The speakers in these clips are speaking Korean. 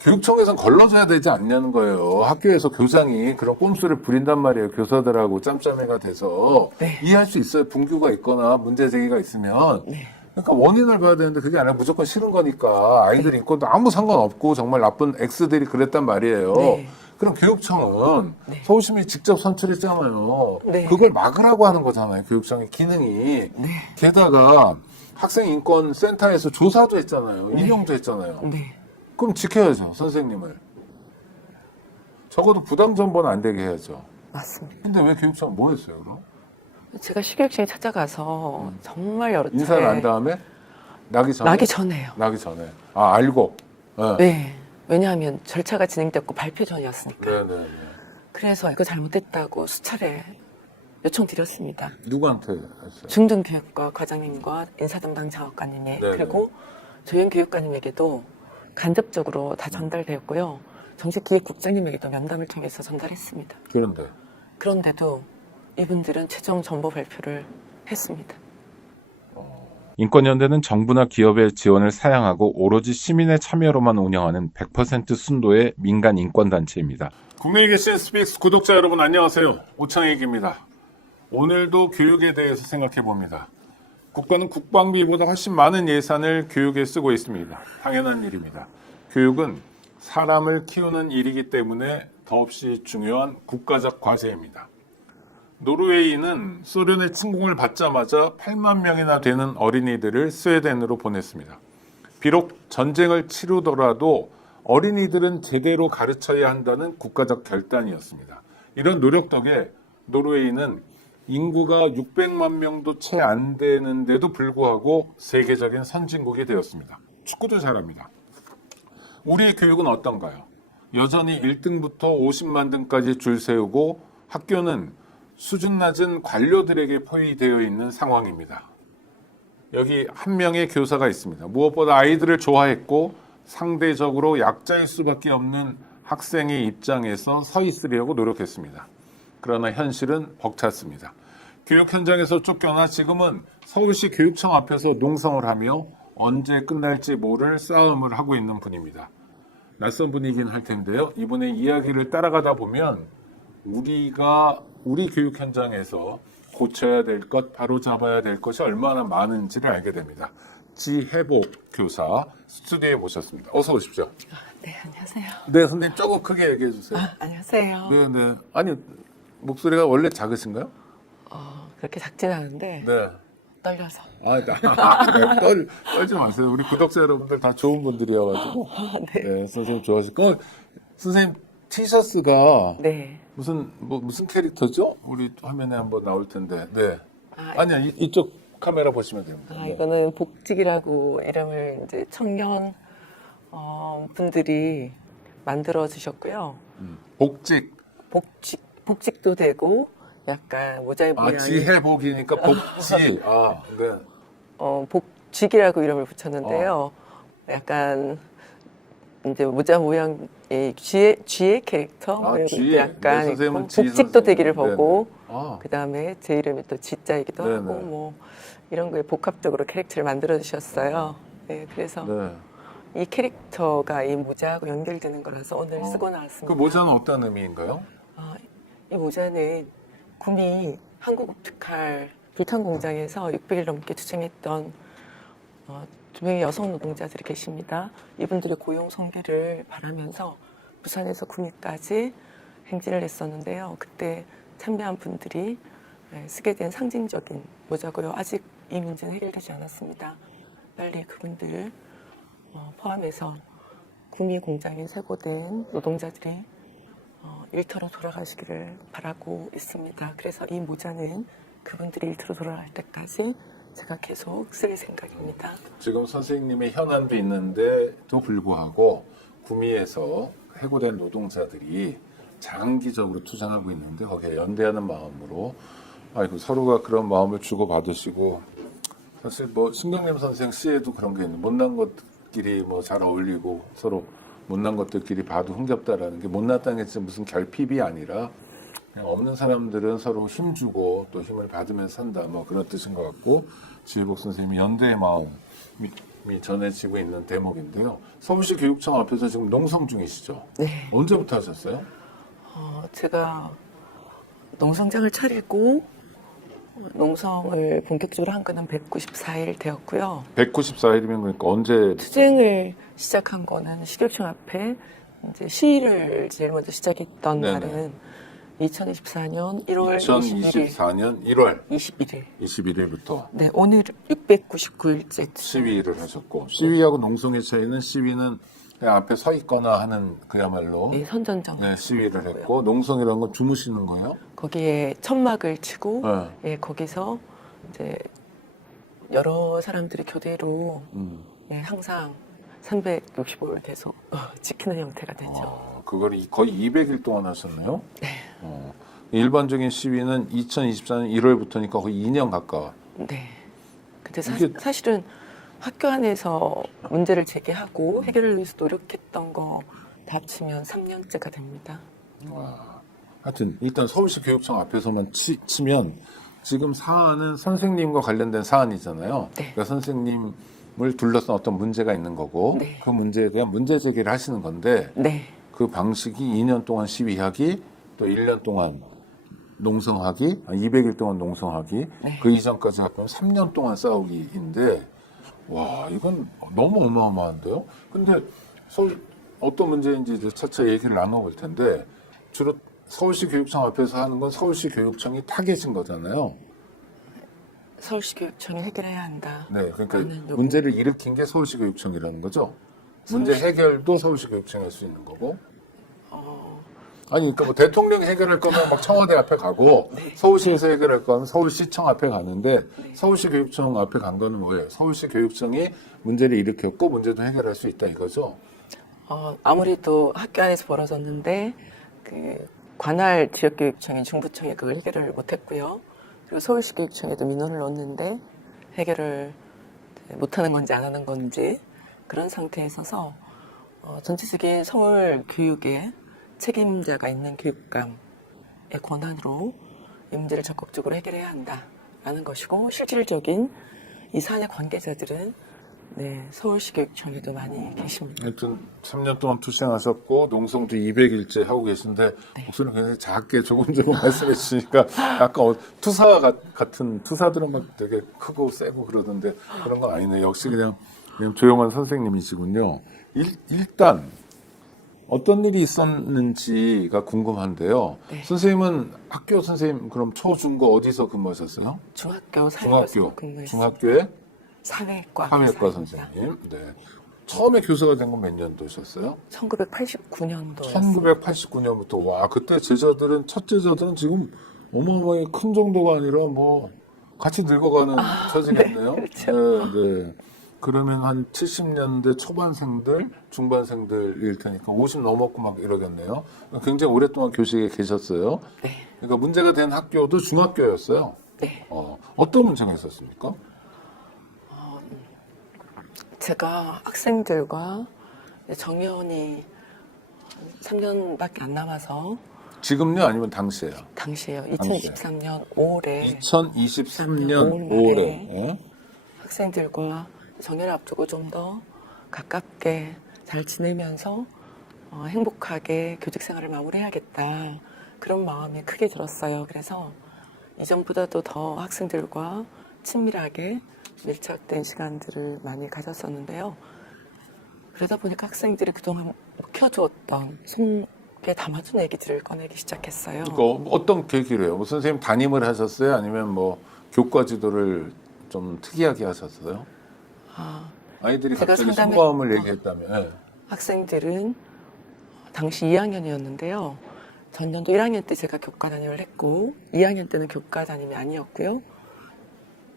교육청에선 걸러줘야 되지 않냐는 거예요. 학교에서 교장이 그런 꼼수를 부린단 말이에요. 교사들하고 짬짬이가 돼서. 네. 이해할 수 있어요. 분규가 있거나 문제 제기가 있으면. 네. 그러니까 원인을 봐야 되는데 그게 아니라 무조건 싫은 거니까 아이들 인권도 아무 상관없고 정말 나쁜 X들이 그랬단 말이에요. 네. 그럼 교육청은 네. 서울시민이 직접 선출했잖아요. 네. 그걸 막으라고 하는 거잖아요. 교육청의 기능이. 네. 게다가 학생인권센터에서 조사도 했잖아요. 임명도 했잖아요. 네. 그럼 지켜야죠, 선생님을. 적어도 부당 전보는 안 되게 해야죠. 맞습니다. 근데 왜 교육청 뭐 했어요, 그럼? 제가 시교육청에 찾아가서 정말 여러 차례 인사를 한 다음에? 나기 전에? 나기 전에요. 나기 전에. 아, 알고. 네. 네. 왜냐하면 절차가 진행됐고 발표 전이었으니까. 네네네. 그래서 이거 잘못됐다고 수차례 요청드렸습니다. 누구한테 했어요? 중등교육과 과장님과 인사담당 자업관님에 네네. 그리고 조연교육관님에게도 간접적으로 다 전달되었고요. 정책기획국장님에게도 면담을 통해서 전달했습니다. 그런데. 그런데도 이분들은 최종 정보 발표를 했습니다. 인권연대는 정부나 기업의 지원을 사양하고 오로지 시민의 참여로만 운영하는 100% 순도의 민간 인권단체입니다. 국내에 계신 스픽스 구독자 여러분 안녕하세요. 오창익입니다. 오늘도 교육에 대해서 생각해 봅니다. 국가는 국방비보다 훨씬 많은 예산을 교육에 쓰고 있습니다. 당연한 일입니다. 교육은 사람을 키우는 일이기 때문에 더없이 중요한 국가적 과제입니다. 노르웨이는 소련의 침공을 받자마자 8만 명이나 되는 어린이들을 스웨덴으로 보냈습니다. 비록 전쟁을 치르더라도 어린이들은 제대로 가르쳐야 한다는 국가적 결단이었습니다. 이런 노력 덕에 노르웨이는 인구가 600만 명도 채 안 되는데도 불구하고 세계적인 선진국이 되었습니다. 축구도 잘합니다. 우리의 교육은 어떤가요? 여전히 1등부터 50만 등까지 줄 세우고 학교는 수준 낮은 관료들에게 포위되어 있는 상황입니다. 여기 한 명의 교사가 있습니다. 무엇보다 아이들을 좋아했고 상대적으로 약자일 수밖에 없는 학생의 입장에서 서 있으려고 노력했습니다. 그러나 현실은 벅찼습니다. 교육 현장에서 쫓겨나 지금은 서울시 교육청 앞에서 농성을 하며 언제 끝날지 모를 싸움을 하고 있는 분입니다. 낯선 분이긴 할 텐데요. 이분의 이야기를 따라가다 보면 우리 교육 현장에서 고쳐야 될 것, 바로잡아야 될 것이 얼마나 많은지를 알게 됩니다. 지혜복 교사 스튜디오에 모셨습니다. 어서 오십시오. 네, 안녕하세요. 네, 선생님 조금 크게 얘기해 주세요. 안녕하세요. 네, 네. 아니, 목소리가 원래 작으신가요? 그렇게 작진 않은데 네. 떨려서. 떨지 마세요. 우리 구독자 여러분들 다 좋은 분들이어가지고. 네, 선생님 좋아하실 거. 선생님 티셔츠가 네. 무슨 캐릭터죠? 우리 화면에 한번 나올 텐데. 네. 아, 아니야, 이쪽 카메라 보시면 됩니다. 네. 이거는 복직이라고 이름을 이제 청년 분들이 만들어 주셨고요. 복직도 되고 약간 모자의 모양이 지혜복이니까 복지. 아, 네. 복직이라고 이름을 붙였는데요. 약간 이제 모자 모양의 쥐의 캐릭터 쥐. 약간 네, 선생님은 있고, 쥐 복직도 선생님. 되기를 보고 아. 그 다음에 제 이름이 또 지자이기도 네네. 하고 뭐 이런 거에 복합적으로 캐릭터를 만들어 주셨어요. 네, 그래서 네. 이 캐릭터가 이 모자하고 연결되는 거라서 오늘 쓰고 나왔습니다. 그 모자는 어떤 의미인가요? 이 모자는 구미 한국특활 불탄 공장에서 600일 넘게 투쟁했던 두 명의 여성 노동자들이 계십니다. 이분들의 고용 성기를 바라면서 부산에서 구미까지 행진을 했었는데요. 그때 참여한 분들이 쓰게 된 상징적인 모자고요. 아직 이 문제는 해결되지 않았습니다. 빨리 그분들 포함해서 구미 공장에 쇠고된 노동자들이 일터로 돌아가시기를 바라고 있습니다. 그래서 이 모자는 그분들이 일터로 돌아갈 때까지 제가 계속 쓸 생각입니다. 지금 선생님의 현안도 있는데도 불구하고 구미에서 해고된 노동자들이 장기적으로 투쟁하고 있는데 거기에 연대하는 마음으로 서로가 그런 마음을 주고받으시고 사실 뭐 신경림 선생 시에도 그런 게 있는 못난 것끼리 뭐 잘 어울리고 서로 못난 것들끼리 봐도 흥겹다라는 게 못났다는 게 무슨 결핍이 아니라 그냥 없는 사람들은 서로 힘주고 또 힘을 받으면서 산다 뭐 그런 뜻인 것 같고 지혜복 선생님이 연대의 마음 전해지고 있는 대목인데요. 서울시 교육청 앞에서 지금 농성 중이시죠? 네. 언제부터 하셨어요? 제가 농성장을 차리고 농성을 본격적으로 한 거는 194일 되었고요. 194일이면 그러니까 언제? 투쟁을 시작한 거는 시교청 앞에 이제 시위를 제일 먼저 시작했던 네네. 날은 2024년 1월 2024년 1월 21일. 21일부터 네, 오늘 699일째. 시위를 하셨고, 시위하고 농성의 차이는 시위는 그냥 앞에 서 있거나 하는 그야말로 네, 선전정. 네, 시위를 했고, 농성이라는 건 주무시는 거예요? 거기에 천막을 치고, 네. 예, 거기서 이제 여러 사람들이 교대로 예, 항상 365일 계속 지키는 형태가 되죠. 그걸 거의 200일 동안 하셨네요? 네. 일반적인 시위는 2024년 1월부터니까 거의 2년 가까워. 네. 근데 이게- 사실은 학교 안에서 문제를 제기하고 해결을 위해서 노력했던 거 다 합치면 3년째가 됩니다. 하여튼 일단 서울시 교육청 앞에서만 치면 지금 사안은 선생님과 관련된 사안이잖아요. 네. 그러니까 선생님을 둘러싼 어떤 문제가 있는 거고 네. 그 문제에 대한 문제 제기를 하시는 건데 네. 그 방식이 2년 동안 시위하기 또 1년 동안 농성하기 200일 동안 농성하기 네. 그 이전까지 합하면 3년 동안 싸우기인데 와 이건 너무 어마어마한데요. 근데 서울 어떤 문제인지 이제 차차 얘기를 나눠볼 텐데 주로 서울시 교육청 앞에서 하는 건 서울시 교육청이 타겟인 거잖아요. 서울시 교육청이 해결해야 한다. 네, 그러니까 나는 누구- 문제를 일으킨 게 서울시 교육청이라는 거죠. 문제 해결도 서울시 교육청이 할 수 있는 거고. 아니, 그러니까 뭐 대통령 해결할 거면 막 청와대 앞에 가고 서울시에서 해결할 거면 서울시청 앞에 가는데 서울시 교육청 앞에 간 거는 뭐예요? 서울시 교육청이 문제를 일으켰고 문제도 해결할 수 있다 이거죠. 아무래도 학교 안에서 벌어졌는데 그 관할 지역교육청인 중부청이 그걸 해결을 못했고요. 그리고 서울시 교육청에도 민원을 넣었는데 해결을 못하는 건지 안 하는 건지 그런 상태에 있어서 전체적인 서울 교육에 책임자가 있는 교육감의 권한으로 이 문제를 적극적으로 해결해야 한다라는 것이고 실질적인 이 사안의 관계자들은 네, 서울시 교육청에도 많이 계십니다. 하여튼 3년 동안 투쟁하셨고 농성도 200일째 하고 계신데 목소리를 굉장히 작게 조금 말씀해 주시니까 약간 투사 같은 투사들은 막 되게 크고 세고 그러던데 그런 건 아니네. 역시 그냥 조용한 선생님이시군요. 일단 어떤 일이 있었는지가 궁금한데요. 네. 선생님은 학교 선생님 그럼 초, 중, 고 어디서 근무하셨어요? 중학교 사회교사 근무했어요. 중학교에 사회과 사회과 교사입니다. 선생님. 네. 처음에 교사가 된 건 몇 년도셨어요? 1989년도였어요. 1989년부터 와 그때 제자들은 첫 제자들은 지금 어마어마하게 큰 정도가 아니라 뭐 같이 늙어가는 처지겠네요. 그렇죠. 네. 그러면 한 70년대 초반생들, 중반생들일 테니까 50 넘었고 막 이러겠네요. 굉장히 오랫동안 교직에 계셨어요. 네. 그러니까 문제가 된 학교도 중학교였어요. 네. 어떤 문제가 있었습니까? 제가 학생들과 정년이 3년밖에 안 남아서 지금요 아니면 당시에요? 당시에요. 2023년 5월에 2023년 5월 5월에 말에 학생들과 정년을 앞두고 좀 더 가깝게 잘 지내면서 행복하게 교직 생활을 마무리해야겠다. 그런 마음이 크게 들었어요. 그래서 이전보다도 더 학생들과 친밀하게 밀착된 시간들을 많이 가졌었는데요. 그러다 보니까 학생들이 그동안 묵혀두었던 속에 담아둔 얘기들을 꺼내기 시작했어요. 그러니까 어떤 계기로 해요? 뭐 선생님 담임을 하셨어요? 아니면 뭐 교과 지도를 좀 특이하게 하셨어요? 아이들이 제가 갑자기 상담해- 속마음을 얘기했다면 네. 학생들은 당시 2학년이었는데요. 전년도 1학년 때 제가 교과 담임을 했고 2학년 때는 교과 담임이 아니었고요.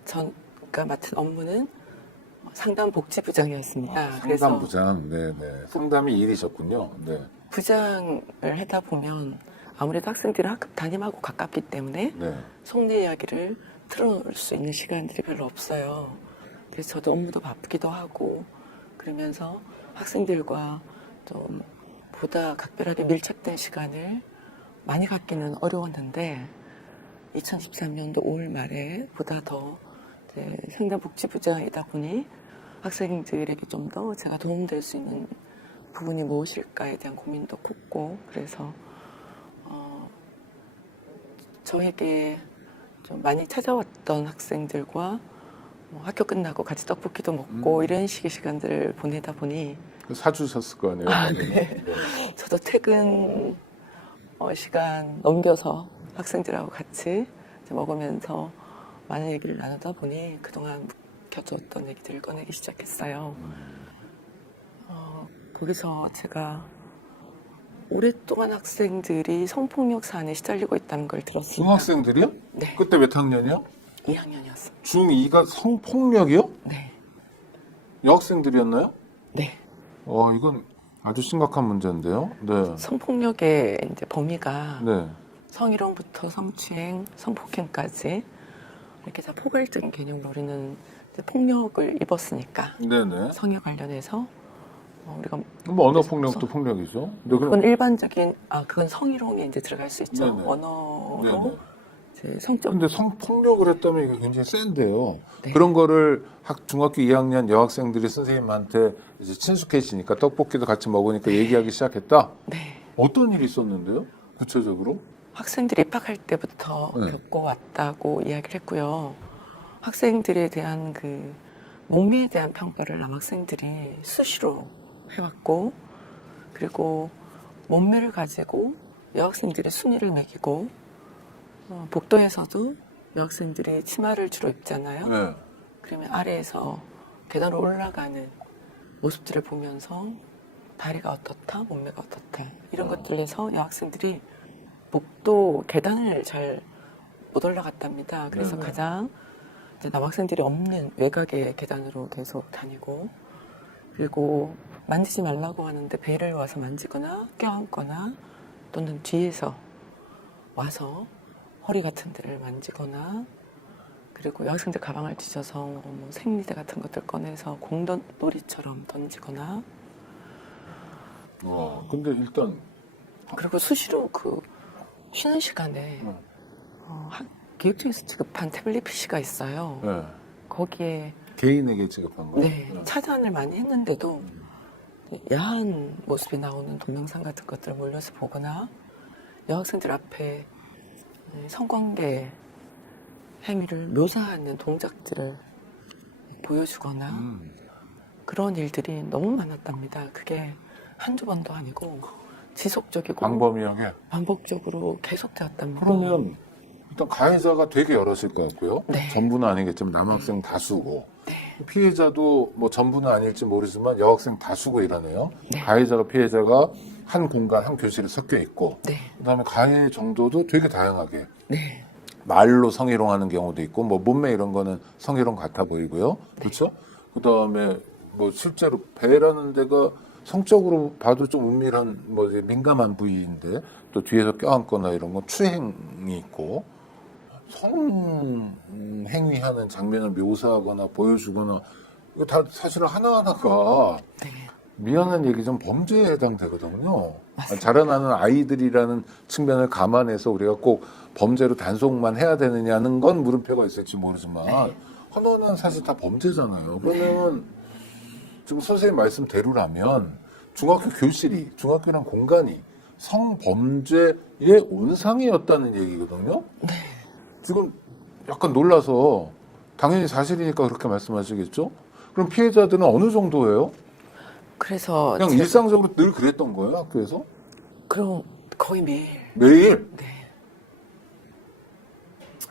제가 맡은 업무는 상담복지부장이었습니다. 상담부장, 네네. 상담이 일이셨군요. 네. 부장을 하다 보면 아무래도 학생들은 학급 담임하고 가깝기 때문에 네. 속내 이야기를 틀어놓을 수 있는 시간들이 별로 없어요. 그래서 저도 업무도 바쁘기도 하고 그러면서 학생들과 좀 보다 각별하게 밀착된 시간을 많이 갖기는 어려웠는데 2013년도 5월 말에 보다 더 상담복지부장이다 보니 학생들에게 좀 더 제가 도움될 수 있는 부분이 무엇일까에 대한 고민도 컸고, 그래서 저에게 좀 많이 찾아왔던 학생들과 뭐 학교 끝나고 같이 떡볶이도 먹고 이런 식의 시간들을 보내다 보니 사주셨을 거 아니에요? 네. 저도 퇴근 시간 넘겨서 학생들하고 같이 이제 먹으면서 많은 얘기를 나누다 보니 그동안 묵혀뒀던 얘기들을 꺼내기 시작했어요. 거기서 제가 오랫동안 학생들이 성폭력 사안에 시달리고 있다는 걸 들었습니다. 중학생들이요? 네. 그때 몇 학년이요? 2학년이었습니다. 중2가 성폭력이요? 네. 여학생들이었나요? 네. 이건 아주 심각한 문제인데요. 네. 성폭력의 이제 범위가 네. 성희롱부터 성추행, 성폭행까지 이렇게 다 포괄적인 개념으로 우리는 이제 폭력을 입었으니까 네네. 성에 관련해서 우리가 뭐 언어폭력도 폭력이죠. 근데 그건 일반적인 그건 성희롱에 이제 들어갈 수 있죠. 네네. 언어로 네네. 이제 성적 근데 성폭력을 했다면 이게 굉장히 센데요. 네. 그런 거를 중학교 2학년 여학생들이 선생님한테 이제 친숙해지니까 떡볶이도 같이 먹으니까 얘기하기 시작했다. 네. 어떤 일이 있었는데요? 구체적으로? 학생들이 입학할 때부터 네. 겪어왔다고 이야기를 했고요. 학생들에 대한 그 몸매에 대한 평가를 남학생들이 수시로 해왔고, 그리고 몸매를 가지고 여학생들의 순위를 매기고, 복도에서도 여학생들이 치마를 주로 입잖아요. 네. 그러면 아래에서 계단으로 올라가는 모습들을 보면서 다리가 어떻다, 몸매가 어떻다 이런 것들에서 여학생들이 복도 계단을 잘 못 올라갔답니다. 그래서 네. 가장 이제 남학생들이 없는 외곽의 계단으로 계속 다니고, 그리고 만지지 말라고 하는데 배를 와서 만지거나 껴안거나 또는 뒤에서 와서 허리 같은 데를 만지거나, 그리고 여학생들 가방을 뒤져서 뭐 생리대 같은 것들 꺼내서 공놀이처럼 던지거나, 근데 일단 그리고 수시로 그 쉬는 시간에 교육청에서 지급한 태블릿 PC가 있어요. 네. 거기에 개인에게 지급한 거예요? 네, 차단을 많이 했는데도 야한 모습이 나오는 동영상 같은 것들을 몰려서 보거나, 여학생들 앞에 성관계 행위를 묘사하는 동작들을 보여주거나 그런 일들이 너무 많았답니다. 그게 한두 번도 아니고 지속적이고 광범위하게. 반복적으로 계속되었답니다. 그러면 일단 가해자가 되게 여럿일 것 같고요. 네. 전부는 아니겠지만 남학생 다수고 피해자도 뭐 전부는 아닐지 모르지만 여학생 다수고 이러네요. 네. 가해자가 피해자가 한 공간 한 교실에 섞여 있고 네, 그다음에 가해 정도도 되게 다양하게 네, 말로 성희롱하는 경우도 있고 뭐 몸매 이런 거는 성희롱 같아 보이고요. 그렇죠? 그다음에 뭐 실제로 배라는 데가 성적으로 봐도 좀 은밀한 뭐 이제 민감한 부위인데 또 뒤에서 껴안거나 이런 건 추행이 있고 성행위하는 장면을 묘사하거나 보여주거나 이거 다 사실은 하나하나가 네. 미안한 얘기좀 범죄에 해당되거든요. 자라나는 아이들이라는 측면을 감안해서 우리가 꼭 범죄로 단속만 해야 되느냐는 건 물음표가 있을지 모르지만 하나하나는 사실 다 범죄잖아요. 그러면 지금 선생님 말씀대로라면 중학교 교실이, 중학교란 공간이 성범죄의 온상이었다는 얘기거든요. 지금 약간 놀라서 당연히 사실이니까 그렇게 말씀하시겠죠? 그럼 피해자들은 어느 정도예요? 그래서 그냥 제가 일상적으로 늘 그랬던 거예요, 학교에서? 그럼 거의 매일 매일? 네,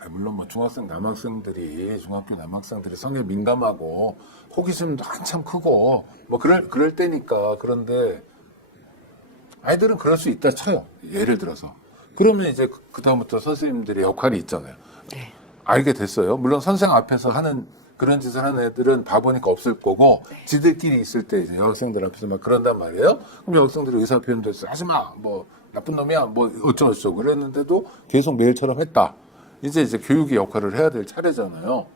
물론 뭐 중학생 남학생들이 중학교 남학생들이 성에 민감하고 호기심도 한참 크고 뭐 그럴 때니까. 그런데 아이들은 그럴 수 있다 쳐요. 예를 들어서. 그러면 이제 그다음부터 선생님들의 역할이 있잖아요. 네, 알게 됐어요. 물론 선생 앞에서 하는 그런 짓을 하는 애들은 바보니까 없을 거고 지들끼리 있을 때 이제 여학생들 앞에서 막 그런단 말이에요. 그럼 여학생들이 의사 표현도 했어요. 하지 마. 뭐 나쁜 놈이야. 뭐 어쩌고저쩌고 그랬는데도 계속 매일처럼 했다. 이제 교육의 역할을 해야 될 차례잖아요.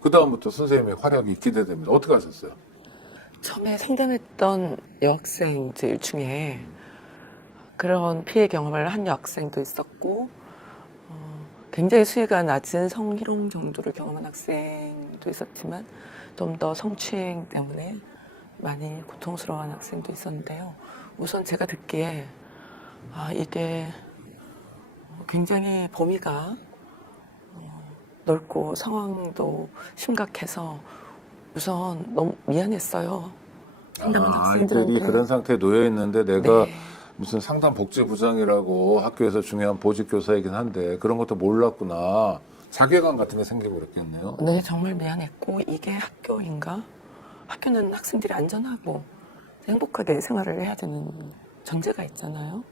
그다음부터 선생님의 활약이 기대됩니다. 어떻게 하셨어요? 처음에 상담했던 여학생들 중에 그런 피해 경험을 한 여학생도 있었고, 굉장히 수위가 낮은 성희롱 정도를 경험한 학생도 있었지만, 좀 더 성추행 때문에 많이 고통스러워하는 학생도 있었는데요. 우선 제가 듣기에 이게 굉장히 범위가 넓고 상황도 심각해서 우선 너무 미안했어요. 상담한 아이들이 학생들한테. 그런 상태에 놓여 있는데 내가 네. 무슨 상담복지부장이라고 학교에서 중요한 보직교사이긴 한데 그런 것도 몰랐구나. 자괴감 같은 게 생겨버렸겠네요. 네, 정말 미안했고 이게 학교인가? 학교는 학생들이 안전하고 행복하게 생활을 해야 되는 전제가 있잖아요.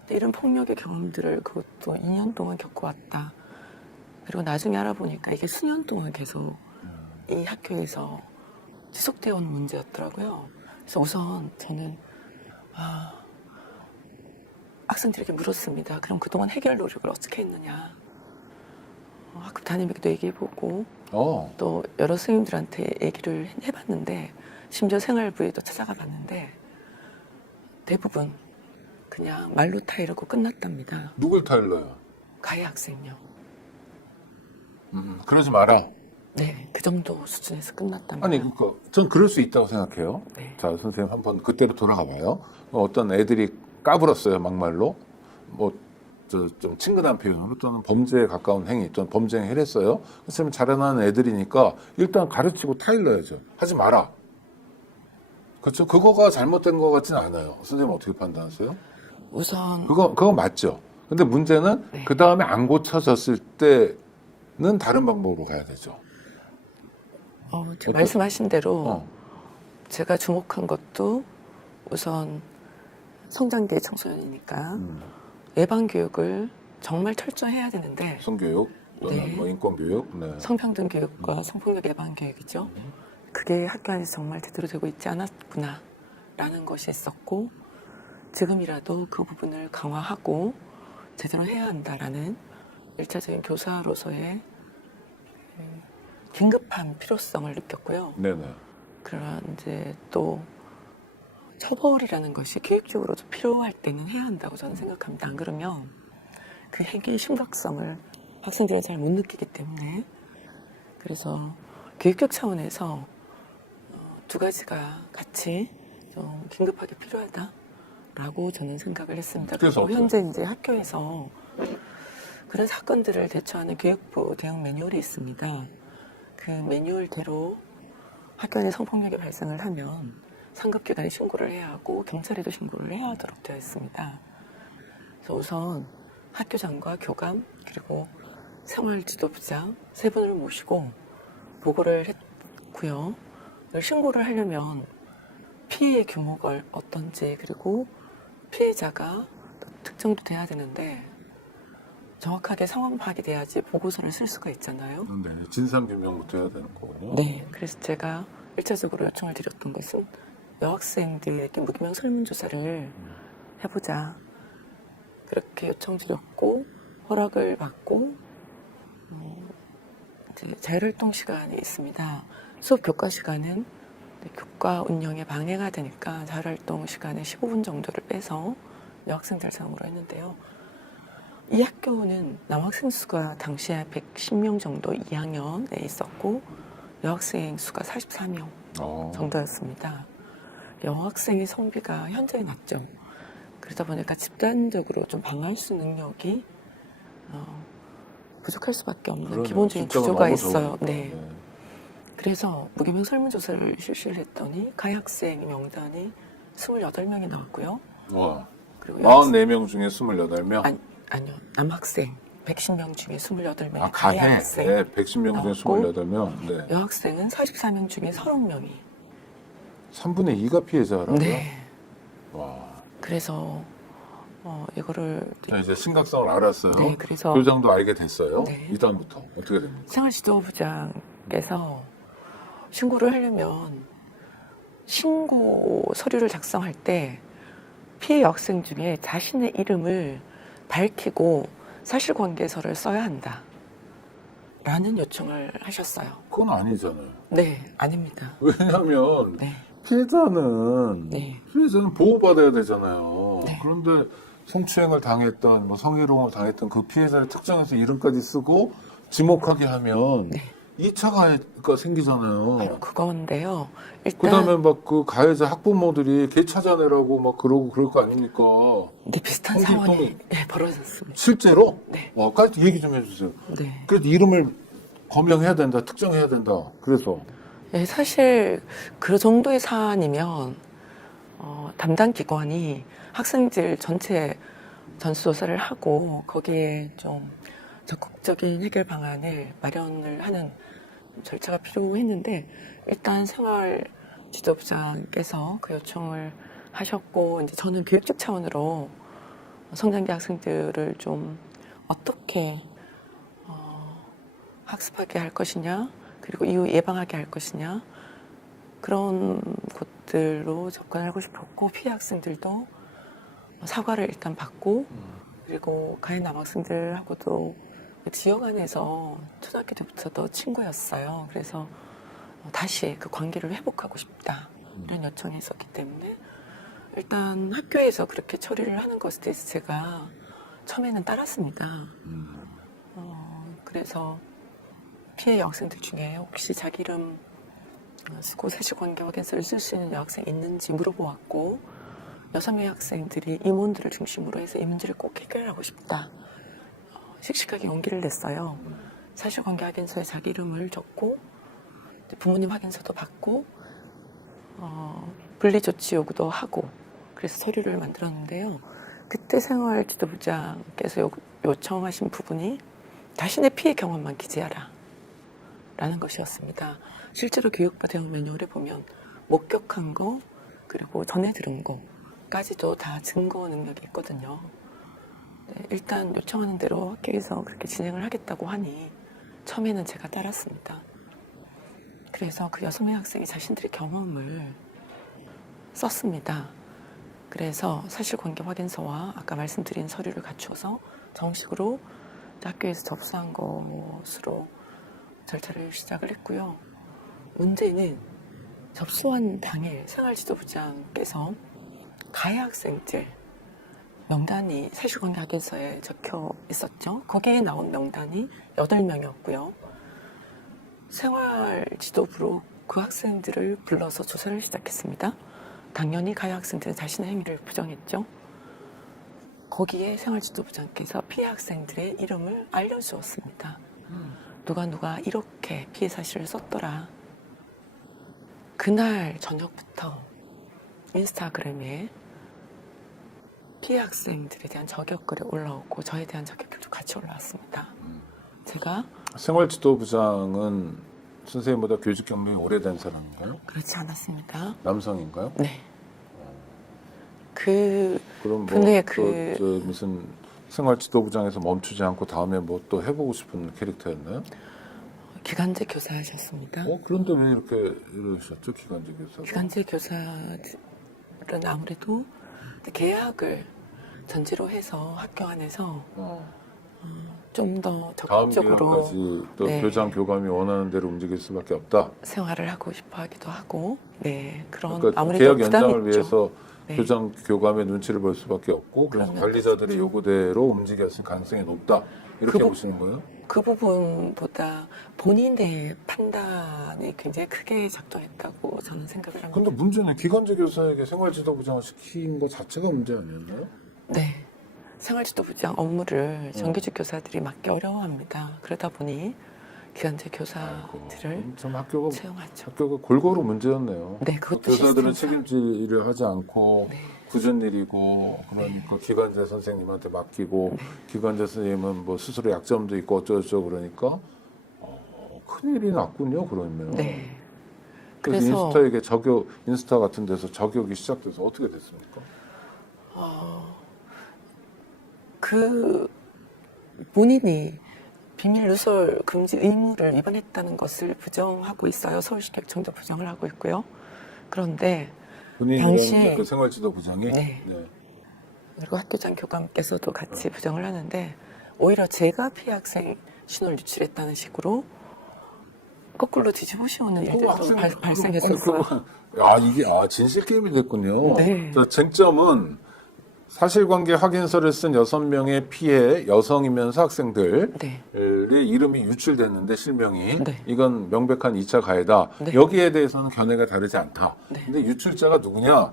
근데 이런 폭력의 경험들을 그것도 2년 동안 겪어왔다. 그리고 나중에 알아보니까 이게 수년 동안 계속 이 학교에서 지속되어 온 문제였더라고요. 그래서 우선 저는 학생들에게 물었습니다. 그럼 그동안 해결 노력을 어떻게 했느냐. 학급 담임에게도 얘기해보고 또 여러 선생님들한테 얘기를 해봤는데 심지어 생활부에도 찾아가 봤는데 대부분 그냥 말로 타이르고 끝났답니다. 누굴 타일러요? 가해 학생요. 그러지 마라. 네, 그 정도 수준에서 끝났답니다. 아니, 그러니까 전 그럴 수 있다고 생각해요. 네. 자, 선생님 한번 그때로 돌아가 봐요. 어떤 애들이 까불었어요, 막말로. 좀 친근한 표현으로 또는 범죄에 가까운 행위 또는 범죄 행위를 했어요. 그렇지만 자라나는 애들이니까 일단 가르치고 타일러야죠. 하지 마라. 그렇죠? 그거가 잘못된 것 같지는 않아요. 선생님 어떻게 판단하세요? 우선 그거 맞죠. 근데 문제는 네. 그 다음에 안 고쳐졌을 때는 다른 방법으로 가야 되죠. 말씀하신 대로 어. 제가 주목한 것도 우선 성장기 청소년이니까 예방 교육을 정말 철저히 해야 되는데 성교육 또는 네. 뭐 인권교육. 네. 성평등 교육과 성폭력 예방 교육이죠. 그게 학교 안에서 정말 제대로 되고 있지 않았구나 라는 것이 있었고 지금이라도 그 부분을 강화하고 제대로 해야 한다라는 1차적인 교사로서의 긴급한 필요성을 느꼈고요. 네네. 그런 이제 또 처벌이라는 것이 교육적으로도 필요할 때는 해야 한다고 저는 생각합니다. 안 그러면 그 행위의 심각성을 학생들은 잘 못 느끼기 때문에 그래서 교육적 차원에서 두 가지가 같이 좀 긴급하게 필요하다라고 저는 생각을 했습니다. 그래서 그리고 현재 이제 학교에서 그런 사건들을 대처하는 교육부 대응 매뉴얼이 있습니다. 그 매뉴얼대로 학교 안에 성폭력이 발생을 하면 상급기관에 신고를 해야 하고 경찰에도 신고를 해야 하도록 되어 있습니다. 그래서 우선 학교장과 교감 그리고 생활지도부장 세 분을 모시고 보고를 했고요. 신고를 하려면 피해의 규모가 어떤지 그리고 피해자가 특정도 돼야 되는데 정확하게 상황 파악이 돼야지 보고서를 쓸 수가 있잖아요. 네. 진상규명부터 해야 되는 거군요. 네, 그래서 제가 1차적으로 요청을 드렸던 것은 여학생들에게 무기명 설문조사를 해보자. 그렇게 요청드렸고 허락을 받고 이제 자율활동 시간이 있습니다. 수업 교과 시간은 교과 운영에 방해가 되니까 자율활동 시간에 15분 정도를 빼서 여학생들 상으로 했는데요. 이 학교는 남학생 수가 당시에 110명 정도 2학년에 있었고 여학생 수가 44명 정도였습니다. 여학생의 성비가 현저히 낮죠. 그러다 보니까 집단적으로 좀 방어할 수 있는 능력이 부족할 수밖에 없는 그러네요. 기본적인 숫자가 구조가 너무 있어요. 적으니까. 네. 그래서 무기명 설문조사를 실시를 했더니 가해 학생 명단이 28명이 나왔고요. 와. 그리고 44명 중에 28명? 아니요. 남학생 110명 중에 28명이 아, 가해 가해. 학생. 네, 110명 중에 나왔고, 28명. 네. 여학생은 44명 중에 30명이. 3분의 2가 피해자라고요? 네. 와. 그래서 이거를 자, 이제 심각성을 알았어요. 네, 그래서 교장도 알게 됐어요. 네. 이 다음부터 어떻게 됩니까? 생활지도부장께서 신고를 하려면 신고 서류를 작성할 때 피해 여학생 중에 자신의 이름을 밝히고 사실관계서를 써야 한다. 라는 요청을 하셨어요. 그건 아니잖아요. 네, 아닙니다. 왜냐하면 네, 피해자는 네. 보호받아야 되잖아요. 네. 그런데 성추행을 당했던 성희롱을 당했던 그 피해자를 특정해서 이름까지 쓰고 지목하게 하면 네. 2차 가해가 생기잖아요. 바로 그건데요. 일단 그다음에 막 그 가해자 학부모들이 걔 찾아내라고 막 그러고 그럴 거 아닙니까? 네, 비슷한 홍길동이- 상황이 벌어졌습니다. 실제로? 네. 와, 까지 얘기 좀 해주세요. 네. 그래도 이름을 범명해야 된다, 특정해야 된다. 그래서 네, 사실 그 정도의 사안이면 담당 기관이 학생들 전체 전수조사를 하고 거기에 좀 적극적인 해결 방안을 마련을 하는 절차가 필요했는데 일단 생활 지도부장께서 그 요청을 하셨고 이제 저는 교육적 차원으로 성장기 학생들을 좀 어떻게 학습하게 할 것이냐 그리고 이후 예방하게 할 것이냐 그런 곳들로 접근하고 싶었고 피해 학생들도 사과를 일단 받고 그리고 가해 남학생들하고도 지역 안에서 초등학교 때부터도 친구였어요. 그래서 다시 그 관계를 회복하고 싶다 이런 요청이 있었기 때문에 일단 학교에서 그렇게 처리를 하는 것에 대해서 제가 처음에는 따랐습니다. 그래서 피해 여학생들 중에 혹시 자기 이름 쓰고 사실관계 확인서를 쓸 수 있는 여학생 있는지 물어보았고 6명의 학생들이 임원들을 중심으로 해서 이 문제를 꼭 해결하고 싶다. 씩씩하게 용기를 냈어요. 사실관계 확인서에 자기 이름을 적고 부모님 확인서도 받고 분리조치 요구도 하고 그래서 서류를 만들었는데요. 그때 생활지도부장께서 요청하신 부분이 자신의 피해 경험만 기재하라 라는 것이었습니다. 실제로 교육부 대응 매뉴얼에 보면 목격한 거 그리고 전해 들은 거까지도 다 증거 능력이 있거든요. 네, 일단 요청하는 대로 학교에서 그렇게 진행을 하겠다고 하니 처음에는 제가 따랐습니다. 그래서 그 6명의 학생이 자신들의 경험을 썼습니다. 그래서 사실관계 확인서와 아까 말씀드린 서류를 갖추어서 정식으로 학교에서 접수한 것으로 절차를 시작을 했고요. 문제는 접수한 당일 생활지도부장께서 가해 학생들 명단이 사실관계 확인서에 적혀 있었죠. 거기에 나온 명단이 8명이었고요. 생활지도부로 그 학생들을 불러서 조사를 시작했습니다. 당연히 가해 학생들은 자신의 행위를 부정했죠. 거기에 생활지도부장께서 피해 학생들의 이름을 알려주었습니다. 누가 이렇게 피해 사실을 썼더라. 그날 저녁부터 인스타그램에 피해 학생들에 대한 저격글이 올라오고 저에 대한 저격글도 같이 올라왔습니다. 제가 생활지도부장은 선생님보다 교직 경력이 오래된 사람인가요? 그렇지 않았습니다. 남성인가요? 네. 그 그럼 뭐 분의 저 무슨 생활지도부장에서 멈추지 않고 다음에 뭐 또 해보고 싶은 캐릭터였나요? 기간제 교사하셨습니다. 그런데 왜 이렇게 이러셨죠? 기간제 교사. 기간제 교사들은 아무래도 계약을 전제로 해서 학교 안에서 좀 더 다음 적극적으로 기간까지 또 네. 교장 교감이 원하는 대로 움직일 수밖에 없다. 생활을 하고 싶어 하기도 하고 네 그런 그러니까 아무래도 계약 부담이 연장을 있죠. 위해서 네. 교장 교감의 눈치를 볼 수밖에 없고 그래서 그러면 관리자들의 요구대로 움직였을 가능성이 높다. 이렇게 그 보시는 거예요? 그 부분보다 본인의 판단이 굉장히 크게 작동했다고 저는 생각을 합니다. 근데 문제는 기간제 교사에게 생활지도부장을 시킨 것 자체가 문제 아니었나요? 네. 생활지도부장 업무를 정규직 교사들이 맡기 어려워합니다. 그러다 보니 기간제 교사들을 참 학교가 채용하죠. 골고루 문제였네요. 네, 그것도 교사들은 시스템상. 책임지려 하지 않고 네. 굳은 일이고 그러니까 기간제 선생님한테 맡기고 기간제 선생님은 뭐 스스로 약점도 있고 어쩌고저쩌고 그러니까 큰일이 났군요. 그러면. 네. 그래서 인스타 같은 데서 저격이 시작돼서 어떻게 됐습니까? 그 본인이 비밀 누설 금지 의무를 위반했다는 것을 부정하고 있어요. 서울시객청도 부정을 하고 있고요. 그런데 당시 그 생활지도부장이 네. 그리고 학교장 교감께서도 같이 부정을 하는데 오히려 제가 피해 학생 신호를 유출했다는 식으로 거꾸로 뒤집어 씌우는 일들도 발생했었어요. 이게 진실 게임이 됐군요. 네. 자, 쟁점은 사실관계 확인서를 쓴 6명의 피해 여성이면서 학생들의 네. 이름이 유출됐는데 실명이 네. 이건 명백한 2차 가해다. 네. 여기에 대해서는 견해가 다르지 않다. 네. 근데 유출자가 누구냐?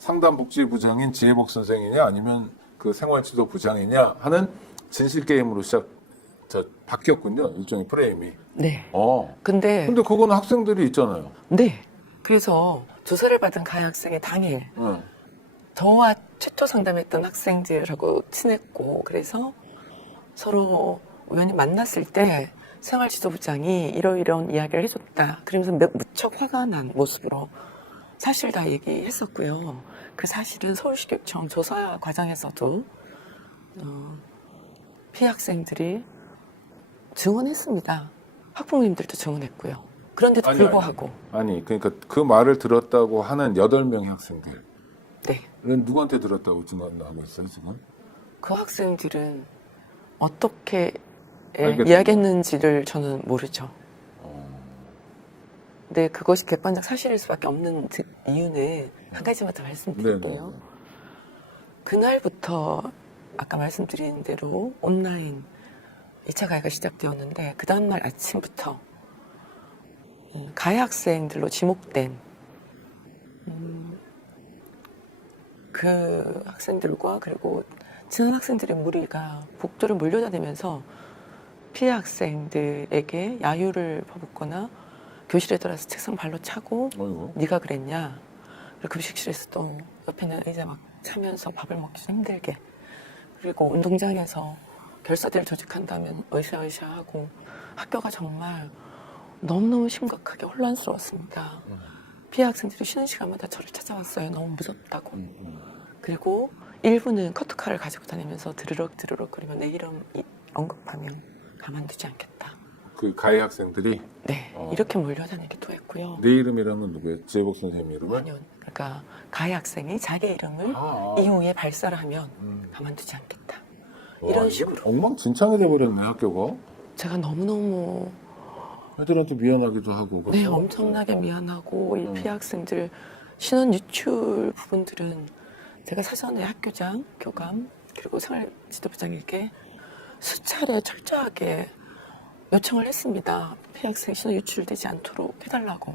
상담복지부장인 지혜복 선생이냐 아니면 그 생활지도부장이냐 하는 진실 게임으로 바뀌었군요. 일종의 프레임이. 네. 근데 근데 그거는 학생들이 있잖아요. 네. 그래서 조사를 받은 가해 학생이 당일 응. 저와 최초 상담했던 학생들하고 친했고 그래서 서로 우연히 만났을 때 생활지도부장이 이러이러한 이야기를 해줬다. 그러면서 무척 화가 난 모습으로 사실 다 얘기했었고요. 그 사실은 서울시교육청 조사 과정에서도 피해 학생들이 증언했습니다. 학부모님들도 증언했고요. 그런데도 불구하고 아니 그러니까 그 말을 들었다고 하는 8명의 학생들은 네. 누구한테 들었다고 증언하고 있어요 지금? 그 학생들은 어떻게 알겠습니다. 이야기했는지를 저는 모르죠. 근데 그것이 객관적 사실일 수밖에 없는 이유는 한 가지만 더 말씀드릴게요. 네. 그날부터 아까 말씀드린 대로 온라인 2차 가해가 시작되었는데 그 다음날 아침부터 가해 학생들로 지목된 그 학생들과 그리고 친한 학생들의 무리가 복도를 몰려다니면서 피해 학생들에게 야유를 퍼붓거나 교실에 들어와서 책상 발로 차고 어이구. 네가 그랬냐. 그리고 급식실에서 또 옆에는 이제 막 차면서 밥을 먹기도 힘들게 그리고 운동장에서 결사대를 조직한다면 으쌰으쌰하고 학교가 정말 너무너무 심각하게 혼란스러웠습니다. 피해 학생들이 쉬는 시간마다 저를 찾아왔어요. 너무 무섭다고. 그리고 일부는 커트칼을 가지고 다니면서 드르륵 거리면 내 이름 언급하면 가만두지 않겠다. 그 가해 학생들이 네, 이렇게 몰려다니기도 했고요. 내 이름이라면 누구예요? 지혜복 선생님 이름을? 아니요, 그러니까 가해 학생이 자기 이름을 이후에 발설을 하면 가만두지 않겠다. 이런 식으로. 엉망진창이 돼버렸네 학교가. 제가 너무너무 애들한테 미안하기도 하고. 네, 그렇죠? 엄청나게 미안하고 이 피해 학생들 신원 유출 부분들은 제가 사전에 학교장, 교감 그리고 생활지도부장에게 수차례 철저하게 요청을 했습니다. 피해 학생 신원 유출되지 않도록 해달라고.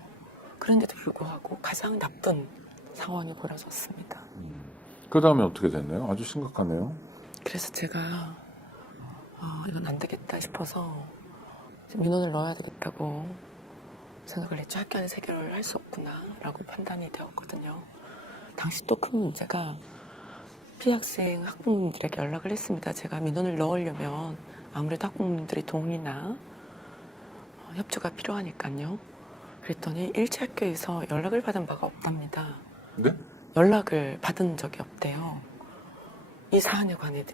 그런데도 불구하고 가장 나쁜 상황이 벌어졌습니다. 그 다음에 어떻게 됐나요? 아주 심각하네요. 그래서 제가 이건 안 되겠다 싶어서 민원을 넣어야 되겠다고 생각을 했죠. 학교 안에서 해결을 할 수 없구나 라고 판단이 되었거든요. 당시 또 큰 문제가 피해 학생 학부모님들에게 연락을 했습니다. 제가 민원을 넣으려면 아무래도 학부모님들의 동의나 협조가 필요하니까요. 그랬더니 일체학교에서 연락을 받은 바가 없답니다. 네? 연락을 받은 적이 없대요. 이 사안에 관해서.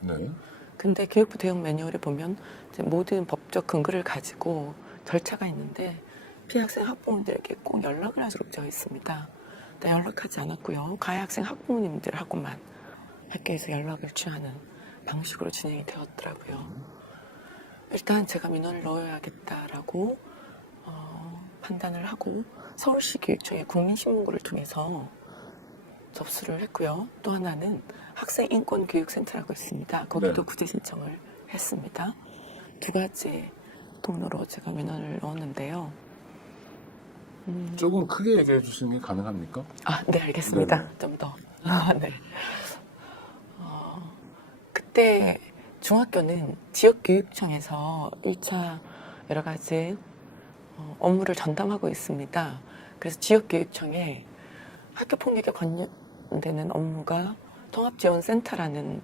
네. 근데 교육부 대응 매뉴얼에 보면 이제 모든 법적 근거를 가지고 절차가 있는데 피해 학생 학부모님들에게 꼭 연락을 하도록 되어 있습니다. 근데 연락하지 않았고요. 가해 학생 학부모님들하고만 학교에서 연락을 취하는 방식으로 진행이 되었더라고요. 일단 제가 민원을 넣어야겠다라고 판단을 하고 서울시 교육청의 국민신문고를 통해서 접수를 했고요. 또 하나는 학생인권교육센터라고 있습니다. 거기도 네. 구제 신청을 했습니다. 두 가지 통로로 제가 민원을 넣었는데요. 조금 크게 얘기해 주시는 게 가능합니까? 네, 알겠습니다. 네네. 좀 더. 네. 그때 중학교는 지역교육청에서 1차 여러 가지 업무를 전담하고 있습니다. 그래서 지역교육청에 학교폭력에 관련되는 업무가 통합지원센터라는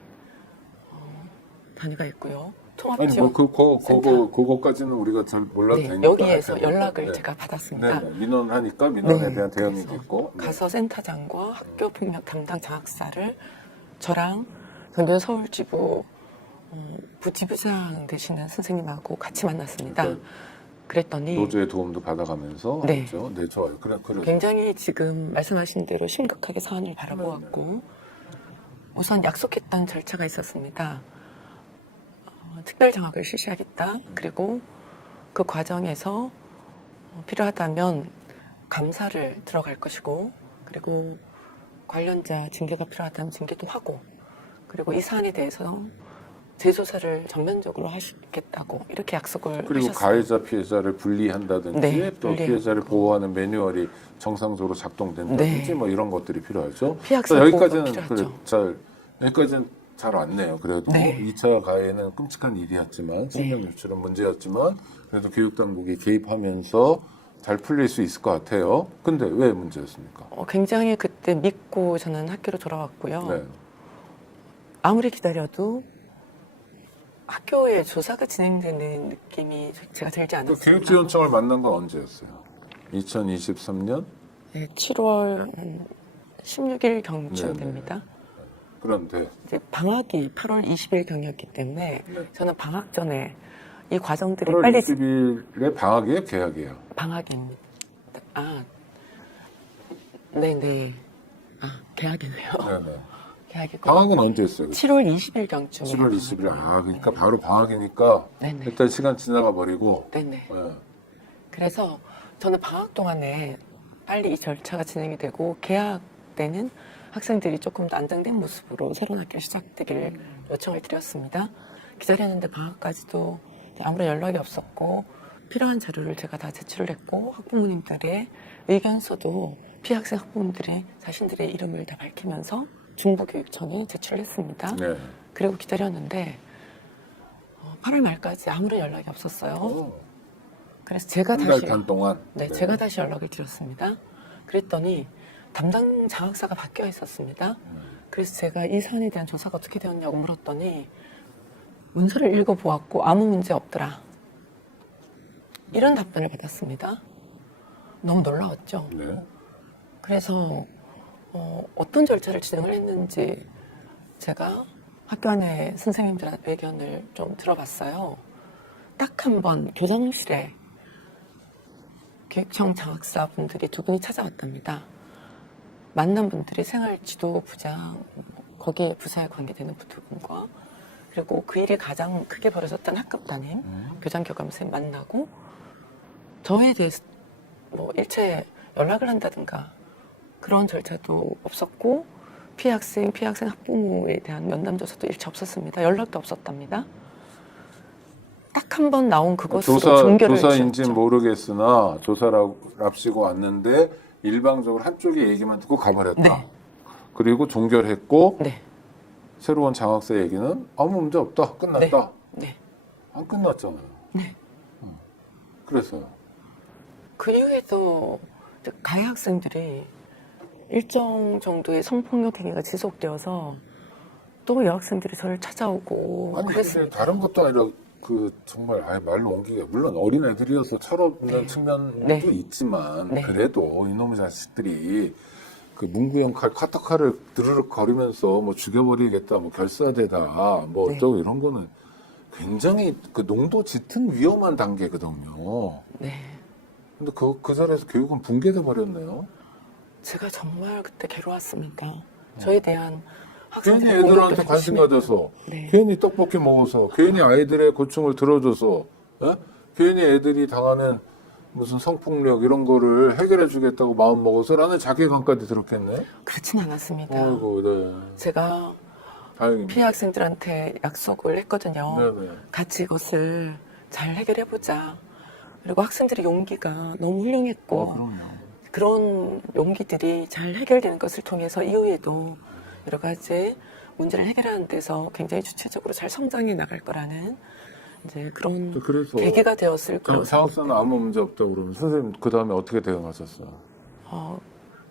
단위가 있고요. 아니 뭐 그거까지는 우리가 잘 몰라도 네, 되니까. 여기에서 연락을 네. 제가 받았습니다. 네. 민원하니까 민원에 네. 대한 대응이 그래서 있고. 가서 센터장과 학교폭력 담당 장학사를 저랑 전교 서울지부 부지부장 되시는 선생님하고 같이 만났습니다. 네. 그랬더니 노조의 도움도 받아가면서 네. 하죠. 네, 좋아요. 그래. 굉장히 지금 말씀하신 대로 심각하게 사안을 바라보았고 우선 약속했던 절차가 있었습니다. 특별 장학을 실시하겠다. 그리고 그 과정에서 필요하다면 감사를 들어갈 것이고 그리고 관련자 징계가 필요하다면 징계도 하고, 그리고 이 사안에 대해서 재조사를 전면적으로 하시겠다고 이렇게 약속을 그리고 하셨어요. 가해자 피해자를 분리한다든지 네, 또 분리하고. 피해자를 보호하는 매뉴얼이 정상적으로 작동된다든지 네. 뭐 이런 것들이 필요하죠. 피학생 여기까지는 보호가 필요하죠. 여기까지는 잘 왔네요. 그래도 네. 2차 가해는 끔찍한 일이었지만 생명 유출은 문제였지만 그래도 교육 당국이 개입하면서 잘 풀릴 수 있을 것 같아요. 근데 왜 문제였습니까? 굉장히 그때 믿고 저는 학교로 돌아왔고요. 네. 아무리 기다려도 학교에 조사가 진행되는 느낌이 제가 들지 그 않았습니다. 교육지원청을 만난 건 언제였어요? 2023년? 네, 7월 16일 경쯤 됩니다. 그런데 이제 방학이 8월 20일 경이었기 때문에 네. 저는 방학 전에 이 과정들이 8월 빨리 20일에 방학이에요? 개학이에요? 방학입니다. 네네. 개학이네요. 네네. 개학이고 방학은 언제 했어요? 7월 20일 경쯤에 7월 20일. 그러니까 바로 방학이니까 네네. 일단 시간 지나가 버리고. 네네. 네. 그래서 저는 방학 동안에 빨리 이 절차가 진행이 되고 개학 때는 학생들이 조금 더 안정된 모습으로 새로운 학교 시작되기를 요청을 드렸습니다. 기다렸는데 방학까지도 아무런 연락이 없었고 필요한 자료를 제가 다 제출을 했고 학부모님들의 의견서도 피해 학생 학부모님들이 자신들의 이름을 다 밝히면서 중부교육청에 제출을 했습니다. 네. 그리고 기다렸는데 8월 말까지 아무런 연락이 없었어요. 그래서 제가 한 다시 달 반 동안. 네, 제가 다시 연락을 드렸습니다. 그랬더니 담당 장학사가 바뀌어 있었습니다. 그래서 제가 이 사안에 대한 조사가 어떻게 되었냐고 물었더니 문서를 읽어보았고 아무 문제 없더라. 이런 답변을 받았습니다. 너무 놀라웠죠. 네. 그래서 어떤 절차를 진행을 했는지 제가 학교 안에 선생님들의 의견을 좀 들어봤어요. 딱 한 번 교장실에 교육청 장학사분들이 두 분이 찾아왔답니다. 만난 분들이 생활지도부장, 거기에 부사에 관계되는 두 분과 그리고 그 일이 가장 크게 벌어졌던 학급 담임, 교장교감선생님 만나고 저에 대해서 뭐 일체 연락을 한다든가 그런 절차도 없었고 피해 학생 학부모에 대한 면담조사도 일체 없었습니다. 연락도 없었답니다. 딱 한 번 나온 그것으로 종결을 조사인지 지었죠. 모르겠으나 조사랍시고 왔는데 일방적으로 한쪽의 얘기만 듣고 가버렸다. 네. 그리고 종결했고 네, 새로운 장학사 얘기는 아무 문제 없다. 끝났다. 네. 안 끝났잖아요. 네. 그래서요. 그 이후에도 가해 학생들이 일정 정도의 성폭력 행위가 지속되어서 또 여학생들이 저를 찾아오고 아니 그랬습니다. 근데 다른 것도 아니라 그 정말 아예 말로 옮기기가 물론 어린 애들이어서 철없는 측면도 네. 있지만 네. 그래도 이놈의 자식들이 그 문구형 카터칼을 드르륵 거리면서 뭐 죽여버리겠다, 뭐 결사대다, 뭐 네. 어쩌고 이런 거는 굉장히 그 농도 짙은 위험한 단계거든요. 네. 근데 그 자리에서 교육은 붕괴돼 버렸네요. 제가 정말 그때 괴로웠습니다. 저에 대한 괜히 학생들의 애들한테 공격도 관심 심했고. 가져서 네. 괜히 떡볶이 먹어서 괜히 아이들의 고충을 들어줘서 괜히 애들이 당하는 무슨 성폭력 이런 거를 해결해 주겠다고 마음 먹어서라는 자괴감까지 들었겠네. 그렇진 않았습니다. 아이고, 네. 제가 다행입니다. 피해 학생들한테 약속을 했거든요. 네네. 같이 이것을 잘 해결해보자. 그리고 학생들의 용기가 너무 훌륭했고 그럼요. 그런 용기들이 잘 해결되는 것을 통해서 이후에도 여러 가지 문제를 해결하는 데서 굉장히 주체적으로 잘 성장해 나갈 거라는 이제 그런 그래서 계기가 되었을 거라고 장학사는 아무 문제 없다고 그러면 선생님 그 다음에 어떻게 대응하셨어요?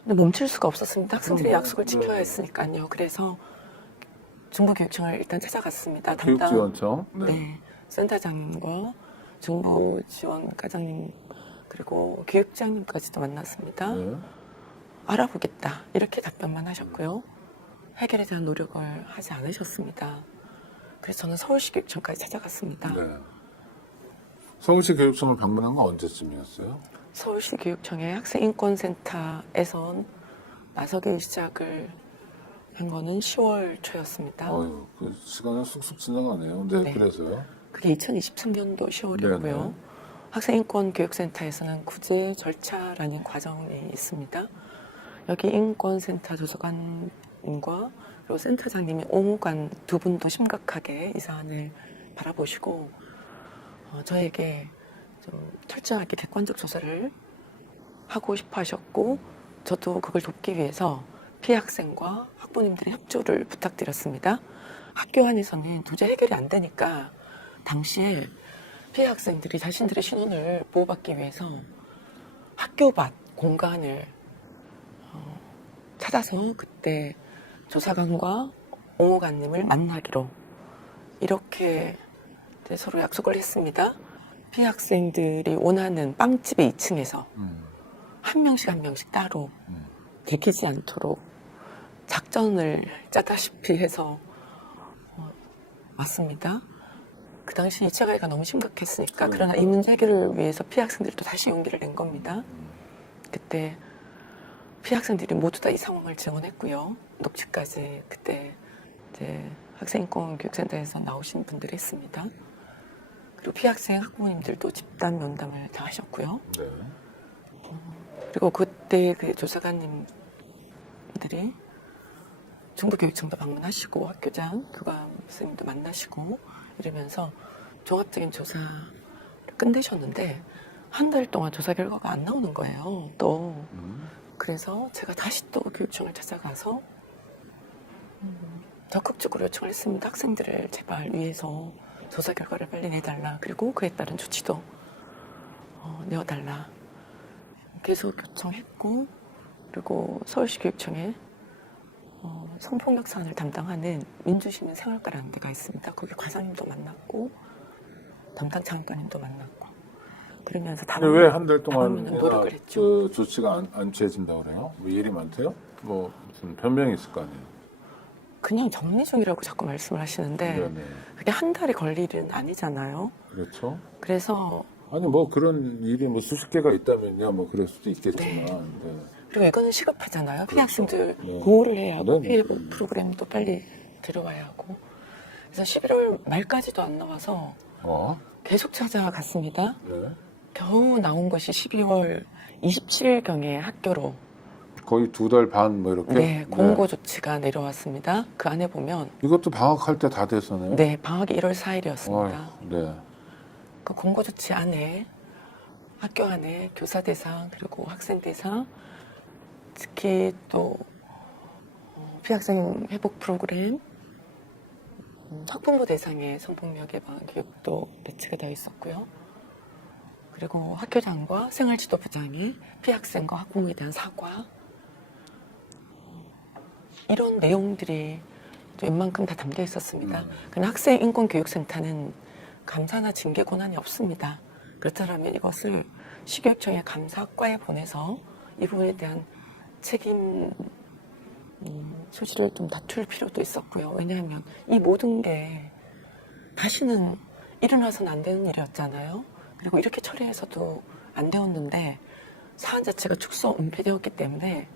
근데 멈출 수가 없었습니다. 학생들이 그럼요. 약속을 지켜야 네. 했으니까요. 그래서 중부교육청을 일단 찾아갔습니다. 교육지원청. 네, 센터장님과 중부지원과장님 그리고 교육장님까지도 만났습니다. 네. 알아보겠다 이렇게 답변만 하셨고요. 해결에 대한 노력을 하지 않으셨습니다. 그래서 저는 서울시 교육청까지 찾아갔습니다. 네. 서울시 교육청을 방문한 건 언제쯤이었어요? 서울시 교육청의 학생인권센터에선 나서기 시작을 한 거는 10월 초였습니다. 그 시간은 쑥쑥 지나가네요. 네, 네. 그래서요. 그게 2023년도 10월이고요. 네네. 학생인권교육센터에서는 구제 절차라는 과정이 있습니다. 여기 인권센터 조사관님과 그리고 센터장님이 오무관 두 분도 심각하게 이 사안을 바라보시고 저에게 좀 철저하게 객관적 조사를 하고 싶어 하셨고 저도 그걸 돕기 위해서 피해 학생과 학부모님들의 협조를 부탁드렸습니다. 학교 안에서는 도저히 해결이 안 되니까 당시에 피해 학생들이 자신들의 신원을 보호받기 위해서 학교 밖 공간을 찾아서 그때 조사관과 옹호관님을 만나기로 이렇게 이제 서로 약속을 했습니다. 피해 학생들이 원하는 빵집의 2층에서 한 명씩 따로 들키지 않도록 작전을 짜다시피 해서 왔습니다. 그 당시 2차 가해가 너무 심각했으니까 그러나 이 문제 해결을 위해서 피해 학생들도 다시 용기를 낸 겁니다. 그때 피해 학생들이 모두 다 이 상황을 증언했고요. 녹취까지 그때 이제 학생인권교육센터에서 나오신 분들이 했습니다. 그리고 피해 학생 학부모님들도 집단 면담을 다 하셨고요. 네. 그리고 그때 그 조사관님들이 중부교육청도 방문하시고 학교장 교감 선생님도 만나시고 이러면서 종합적인 조사를 끝내셨는데 한 달 동안 조사 결과가 안 나오는 거예요. 또 그래서 제가 다시 또 교육청을 찾아가서 적극적으로 요청을 했습니다. 학생들을 제발 위해서 조사 결과를 빨리 내달라. 그리고 그에 따른 조치도 내어달라. 계속 요청했고 그리고 서울시 교육청에 성폭력 사안을 담당하는 민주시민 생활과라는 데가 있습니다. 거기 과장님도 만났고 담당 장관님도 만났고 그러면서 근데 왜 한 달 다음에는 동안 노력을 했죠. 그 조치가 안 취해진다고 그래요? 뭐 일이 많대요? 뭐 무슨 변명이 있을 거 아니에요? 그냥 정리 중이라고 자꾸 말씀을 하시는데 네네. 그게 한 달이 걸릴 일은 아니잖아요. 그렇죠. 그래서 아니 뭐 그런 일이 뭐 수십 개가 있다면야 뭐 그럴 수도 있겠지만 네. 그리고 이거는 시급하잖아요. 피해 학생들 네. 보호를 해야 하고 네. 피해 프로그램도 빨리 들어와야 하고 그래서 11월 말까지도 안 나와서 계속 찾아갔습니다. 네. 겨우 나온 것이 12월 27일경에 학교로 거의 2달 반 뭐 이렇게. 네, 공고 조치가 내려왔습니다. 그 안에 보면 이것도 방학할 때 다 됐었네요. 네, 방학이 1월 4일이었습니다. 네. 그 공고 조치 안에 학교 안에 교사 대상 그리고 학생 대상 특히 또 피해학생 회복 프로그램 학부모 대상의 성폭력 예방 교육도 배치가 되어 있었고요. 그리고 학교장과 생활지도부장이 피해학생과 학부모에 대한 사과 이런 내용들이 웬만큼 다 담겨 있었습니다. 그러나 학생인권교육센터는 감사나 징계 권한이 없습니다. 그렇다면 이것을 시교육청의 감사과에 보내서 이 부분에 대한 책임 소지를 좀 다툴 필요도 있었고요. 왜냐하면 이 모든 게 다시는 일어나서는 안 되는 일이었잖아요. 그리고 이렇게 처리해서도 안 되었는데 사안 자체가 축소 은폐되었기 때문에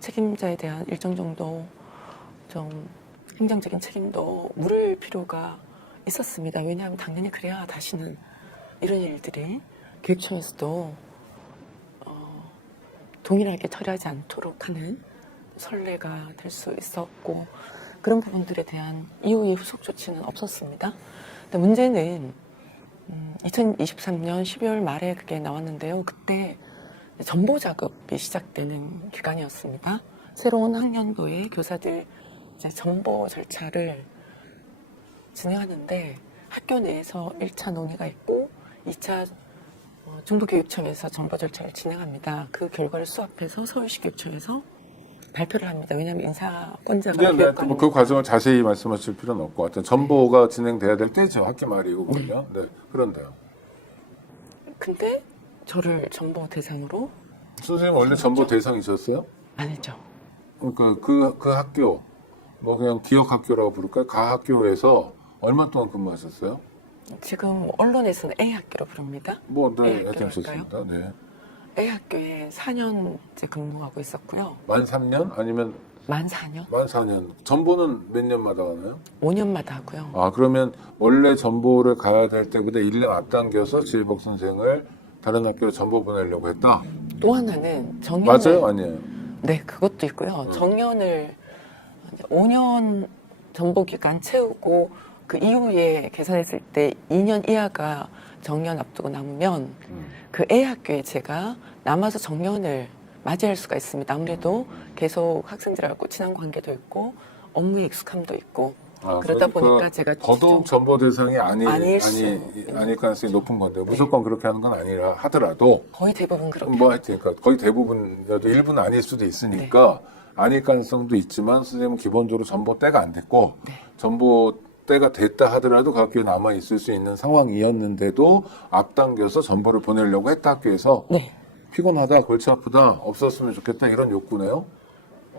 책임자에 대한 일정 정도 좀 행정적인 책임도 물을 필요가 있었습니다. 왜냐하면 당연히 그래야 다시는 이런 일들이 교육청에서도 동일하게 처리하지 않도록 하는 선례가 될 수 있었고 그런 부분들에 대한 이후의 후속 조치는 없었습니다. 근데 문제는 2023년 12월 말에 그게 나왔는데요. 그때 정보 작업이 시작되는 기간이었습니다. 새로운 학년도에 교사들 이제 정보 절차를 진행하는데 학교 내에서 1차 논의가 있고 2차 중부교육청에서 정보 절차를 진행합니다. 그 결과를 수합해서 서울시 교육청에서 발표를 합니다. 왜냐하면 인사권자가 네, 그 과정을 자세히 말씀하실 필요는 없고 하여튼 전보가 진행돼야 될 때죠. 학기 말이고 그러면. 네. 그런데요. 근데 저를 정보 대상으로 선생님 원래 전보 대상이셨어요? 아니죠. 그러니까 그 학교 뭐 그냥 기억 학교라고 부를까요? 그 학교에서 얼마 동안 근무하셨어요? 지금 언론에서는 A학교로 부릅니다. 뭐 네, A학교로 하여튼 할까요? 좋습니다. 네. A학교에 4년째 근무하고 있었고요. 만 3년 아니면 만 4년? 만 4년. 전보는 몇 년마다 가나요? 5년마다 하고요. 아, 그러면 원래 전보를 가야 될 때보다 1년 앞당겨서 지혜복 선생을 다른 학교로 전보 보내려고 했다? 또 하나는 정년을 맞아요? 아니에요? 네, 그것도 있고요. 정년을 5년 정보 기간 채우고 그 이후에 계산했을 때 2년 이하가 정년 앞두고 남으면 그 애 학교에 제가 남아서 정년을 맞이할 수가 있습니다. 아무래도 계속 학생들하고 친한 관계도 있고 업무에 익숙함도 있고 그러다 보니까 제가 더더욱 전보 대상이 아닐 아닐 가능성이 높은 건데 무조건 그렇게 하는 건 아니라 하더라도 거의 대부분 그렇게 뭐 하여튼 그러니까 거의 대부분이라도 일부는 아닐 수도 있으니까 아닐 가능성도 있지만 선생님은 기본적으로 전보 때가 안 됐고 전보 때가 됐다 하더라도 그 학교에 남아 있을 수 있는 상황이었는데도 앞당겨서 전보를 보내려고 했다 학교에서 네. 피곤하다 골치 아프다 없었으면 좋겠다 이런 욕구네요.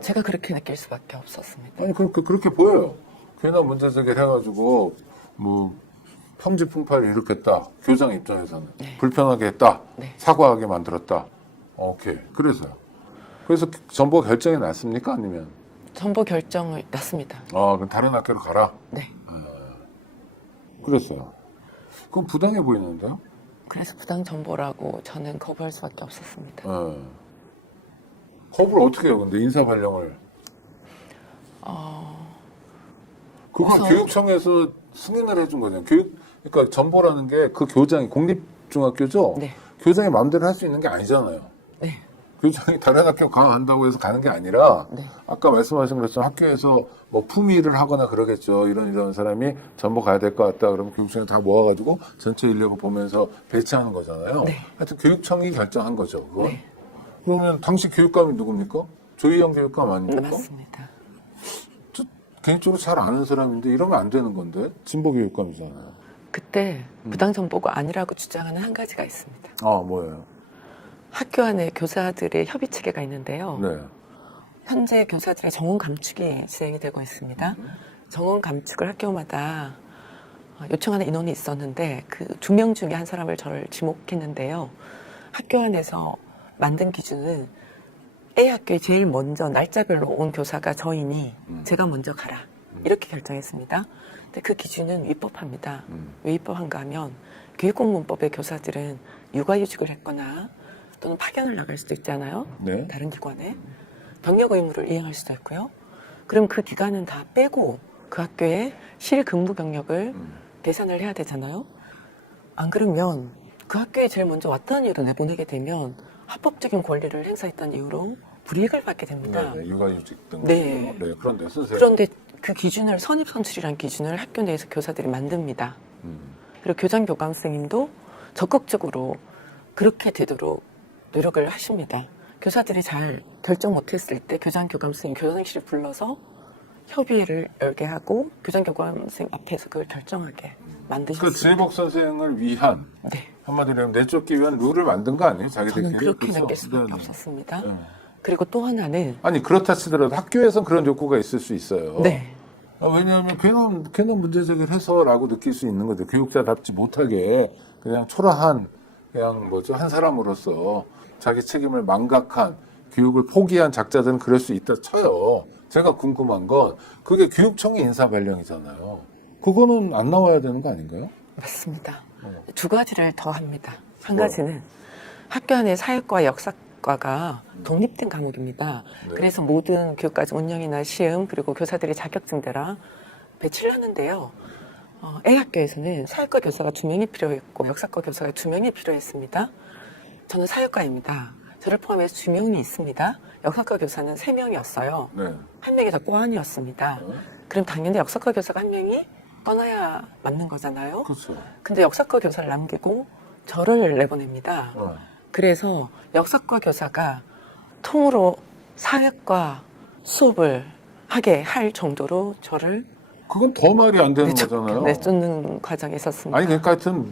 제가 그렇게 느낄 수밖에 없었습니다. 아니 그렇게 보여요. 괜한 문제 제기를 해가지고 뭐 평지풍파를 일으켰다. 교장 입장에서는 불편하게 했다. 네. 사과하게 만들었다. 오케이. 그래서요. 그래서 전보 결정이 났습니까? 아니면 전보 결정을 났습니다. 그럼 다른 학교로 가라. 네. 그랬어요. 그건 부당해 보이는데요? 그래서 부당 정보라고 저는 거부할 수밖에 없었습니다. 거부를 어떻게 해요? 근데 인사 발령을 그건 우선- 교육청에서 승인을 해준 거잖아요. 그러니까 전보라는 게 그 교장이 공립중학교죠. 네. 교장이 마음대로 할 수 있는 게 아니잖아요. 네. 교장이 다른 학교 간다고 해서 가는 게 아니라 네. 아까 말씀하신 것처럼 학교에서 뭐 품위를 하거나 그러겠죠. 이런 사람이 전부 가야 될 것 같다. 그러면 교육청이 다 모아가지고 전체 인력을 보면서 배치하는 거잖아요. 네. 하여튼 교육청이 결정한 거죠. 그건. 네. 그러면 당시 교육감이 누굽니까? 조희영 교육감 아닙니까? 맞습니다. 저 개인적으로 잘 아는 사람인데 이러면 안 되는 건데 진보 교육감이잖아요. 그때 부당 정보가 아니라고 주장하는 한 가지가 있습니다. 뭐예요? 학교 안에 교사들의 협의 체계가 있는데요. 네. 현재 교사들의 정원 감축이 진행이 되고 있습니다. 정원 감축을 학교마다 요청하는 인원이 있었는데 그 2명 중에 한 사람을 저를 지목했는데요. 학교 안에서 만든 기준은 A 학교에 제일 먼저 날짜별로 온 교사가 저이니 제가 먼저 가라. 이렇게 결정했습니다. 근데 그 기준은 위법합니다. 왜 위법한가 하면 교육공무원법의 교사들은 육아휴직을 했거나 또는 파견을 나갈 수도 있잖아요. 네. 다른 기관에. 병력 의무를 이행할 수도 있고요. 그럼 그 기간은 다 빼고 그 학교에 실근무 경력을 계산을 해야 되잖아요. 안 그러면 그 학교에 제일 먼저 왔다는 이유로 내보내게 되면 합법적인 권리를 행사했다는 이유로 불이익을 받게 됩니다. 네, 육아휴직 등. 네. 그런데 선생님. 그런데 그 기준을 선입선출이라는 기준을 학교 내에서 교사들이 만듭니다. 그리고 교장 교감 선생님도 적극적으로 그렇게 되도록 노력을 하십니다. 교사들이 잘 결정 못했을 때 교장 교감 선생님 교장실을 불러서 협의를 열게 하고 교장 교감 선생님 앞에서 그걸 결정하게 그 만드셨습니다. 지혜복 선생을 위한 네. 한마디로 하면 내쫓기 위한 룰을 만든 거 아니에요? 자기들끼리? 저는 그렇게 그렇죠? 느낄 수밖에 네, 네. 없었습니다. 네. 그리고 또 하나는 아니 그렇다 치더라도 학교에선 그런 욕구가 있을 수 있어요. 네. 왜냐하면 괜한 문제 제기를 해서라고 느낄 수 있는 거죠. 교육자답지 못하게 그냥 초라한 그냥 한 사람으로서 자기 책임을 망각한 교육을 포기한 작자들은 그럴 수 있다 쳐요. 제가 궁금한 건 그게 교육청의 인사 발령이잖아요. 그거는 안 나와야 되는 거 아닌가요? 맞습니다. 두 가지를 더 합니다. 한 가지는 학교 안에 사회과, 역사과가 독립된 과목입니다. 네. 그래서 모든 교육과정 운영이나 시험 그리고 교사들의 자격증대라 배치를 하는데요. A 학교에서는 사회과 교사가 2명이 필요했고 역사과 교사가 2명이 필요했습니다. 저는 사회과입니다. 저를 포함해서 2명이 있습니다. 역사과 교사는 3명이었어요. 네. 한 명이 더 꽝이었습니다. 그럼 당연히 역사과 교사가 한 명이 떠나야 맞는 거잖아요. 그렇죠. 근데 역사과 교사를 남기고 저를 내보냅니다. 그래서 역사과 교사가 통으로 사회과 수업을 하게 할 정도로 저를 그건 더 말이 안 되는 거잖아요. 내쫓는 과정이 있었습니다. 아니 그러니까 하여튼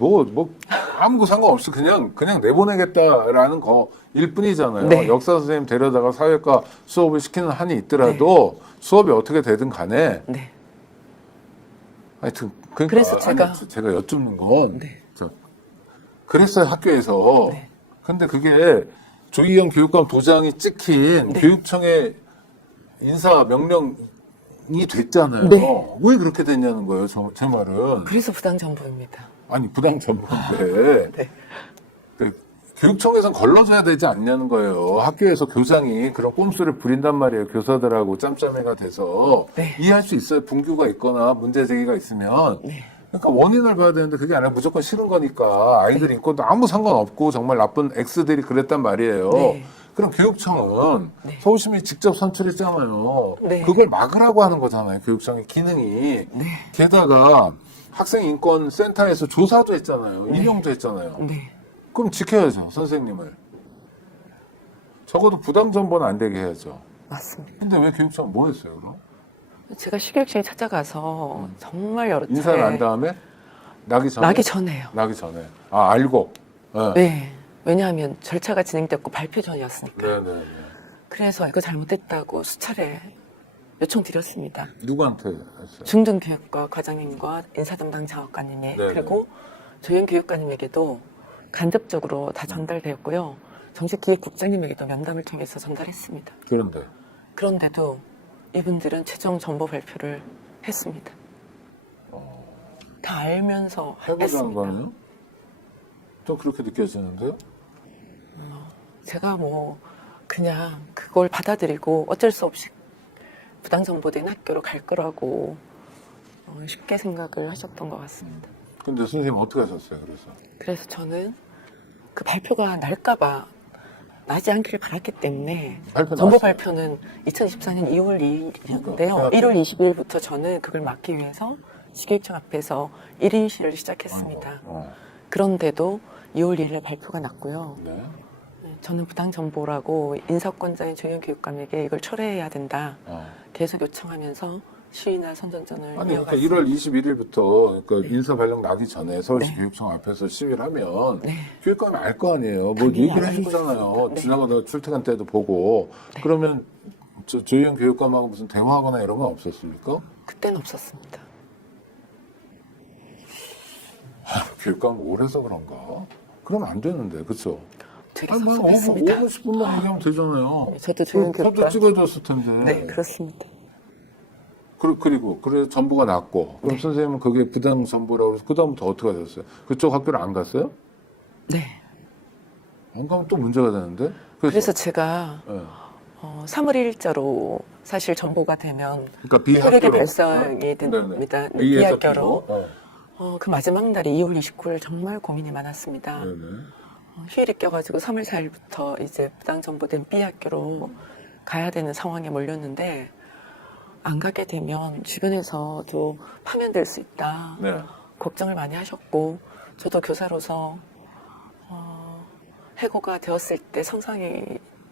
아무 상관없이 그냥 내보내겠다라는 거일 뿐이잖아요. 네. 역사 선생님 데려다가 사회과 수업을 시키는 한이 있더라도 수업이 어떻게 되든 간에 네. 하여튼 그러니까 그래서 제가 여쭙는 건 네. 그랬어요 학교에서. 네. 근데 그게 조희영 교육감 도장이 찍힌 네. 교육청의 인사 명령이 됐잖아요. 네. 왜 그렇게 됐냐는 거예요. 제 말은. 그래서 부당 정보입니다. 아니 부당 전부인데 네. 그 교육청에선 걸러줘야 되지 않냐는 거예요. 학교에서 교장이 그런 꼼수를 부린단 말이에요. 교사들하고 짬짬이가 돼서. 네. 이해할 수 있어요. 분규가 있거나 문제 제기가 있으면. 네. 그러니까 원인을 봐야 되는데 그게 아니라 무조건 싫은 거니까 아이들 인권도 아무 상관없고 정말 나쁜 X들이 그랬단 말이에요. 네. 그럼 교육청은 네. 서울시민이 직접 선출했잖아요. 네. 그걸 막으라고 하는 거잖아요. 교육청의 기능이. 네. 게다가 학생인권센터에서 조사도 했잖아요. 임명도 했잖아요. 네. 그럼 지켜야죠, 선생님을. 적어도 부당 전보는 안 되게 해야죠. 맞습니다. 근데 왜 교육청은 뭐 했어요, 그럼? 제가 시교육청에 찾아가서 정말 여러 차례 인사를 한 다음에 나기 전에? 나기 전에요. 나기 전에. 아, 알고. 네. 네. 왜냐하면 절차가 진행됐고 발표 전이었으니까. 네네네. 그래서 이거 잘못됐다고 수차례 요청드렸습니다. 누구한테 했어요? 중등교육과 과장님과 인사담당 자업관님이 네네. 그리고 조연교육관님에게도 간접적으로 다 전달되었고요. 정책기획국장님에게도 면담을 통해서 전달했습니다. 그런데. 그런데도 이분들은 최종 정보 발표를 했습니다. 다 알면서 해보자는 했습니다. 거는? 좀 그렇게 느껴지는데요? 제가 뭐 그냥 그걸 받아들이고 어쩔 수 없이 부당정보된 학교로 갈 거라고 쉽게 생각을 하셨던 것 같습니다. 근데 선생님 어떻게 하셨어요, 그래서? 그래서 저는 그 발표가 날까봐 나지 않기를 바랐기 때문에 발표 정보 나왔어요? 발표는 2024년 2월 2일이었는데요. 그러니까 1월 22일부터 저는 그걸 막기 위해서 시교육청 앞에서 1인 시위를 시작했습니다. 그런데도 2월 2일에 발표가 났고요. 네. 저는 부당정보라고 인사권자인 조연교육감에게 이걸 철회해야 된다. 계속 요청하면서 시위나 선전전을 아니, 그러니까 이어갔습니다. 1월 21일부터 그러니까 네. 인사 발령 나기 전에 서울시 네. 교육청 앞에서 시위를 하면 네. 교육감이 알 거 아니에요. 뭐 당연히 얘기를 해줄 알아요. 거잖아요. 네. 지나가다가 출퇴근 때도 보고. 네. 그러면 조희연 교육감하고 무슨 대화하거나 이런 건 없었습니까? 그때는 없었습니다. 교육감 오래서 그런가? 그러면 안 되는데, 그쵸? 되게 아니, 뭐 5분, 섭섭했습니다. 10분만 얘기하면 되잖아요. 저도 조연 그것도 교육감. 찍어줬을 텐데. 네, 그렇습니다. 그리고 정보가 났고 그럼 네. 선생님은 그게 부당 정보라고 해서 그다음부터 어떻게 하셨어요? 그쪽 학교를 안 갔어요? 네. 안 가면 또 문제가 되는데? 그래서 제가 예. 3월 1일자로 사실 정보가 되면 그러니까 혈액이 비학교로 발생이 네네. 됩니다. A에서 비학교로. B로. 그 마지막 날이 2월 29일 정말 고민이 많았습니다. 네네. 휴일이 껴가지고 3월 4일부터 이제 부당 정보된 B학교로 가야 되는 상황에 몰렸는데 안 가게 되면 주변에서도 파면될 수 있다. 네. 걱정을 많이 하셨고 저도 교사로서 해고가 되었을 때 성장이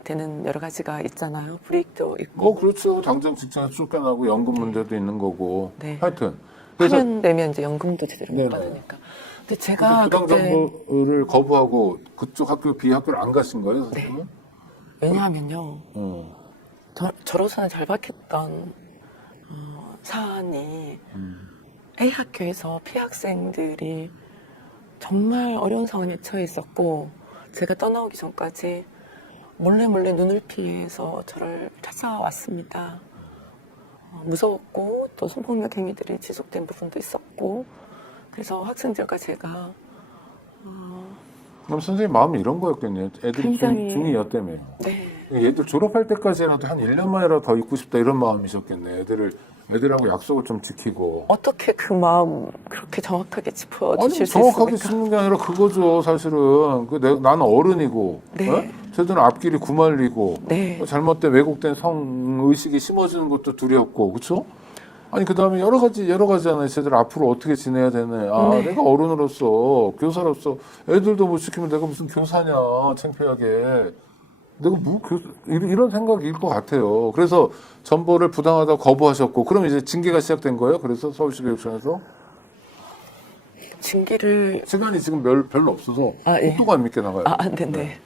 되는 여러 가지가 있잖아요. 불이익도 있고. 뭐 그렇죠. 당장 직장에 쫓겨나고 연금 문제도 있는 거고. 네. 하여튼 그래서 파면되면 이제 연금도 제대로 못 네네. 받으니까. 근데 제가 부당 그때 정보를 거부하고 그쪽 학교 B학교를 안 가신 거예요, 네. 선생님은? 왜냐하면요. 어. 저로서는 잘 박혔던 사안이 A 학교에서 피학생들이 정말 어려운 상황에 처해 있었고 제가 떠나오기 전까지 몰래 눈을 피해서 저를 찾아왔습니다. 무서웠고 또 성폭력 행위들이 지속된 부분도 있었고 그래서 학생들과 제가 그럼 선생님 마음이 이런 거였겠네요. 애들이 굉장히- 중이었다며. 네. 얘들 졸업할 때까지라도 한 1년만이라도 더 있고 싶다 이런 마음이셨겠네. 애들하고 약속을 좀 지키고. 어떻게 그 마음 그렇게 정확하게 아니, 짚어주실 수 정확하게 있습니까? 짚는 게 아니라 그거죠, 사실은. 나는 어른이고, 네. 어? 쟤들은 앞길이 구말리고, 네. 잘못된 왜곡된 성의식이 심어지는 것도 두렵고, 그쵸? 아니, 그 다음에 여러 가지잖아요. 쟤들 앞으로 어떻게 지내야 되네. 네. 내가 어른으로서, 교사로서, 애들도 못 지키면 내가 무슨 교사냐, 창피하게. 내가 이런 생각일 것 같아요. 그래서 전보를 부당하다고 거부하셨고, 그럼 이제 징계가 시작된 거예요? 그래서 서울시 교육청에서? 징계를 시간이 지금 별로 없어서 예. 속도가 안 믿게 나가요. 네네.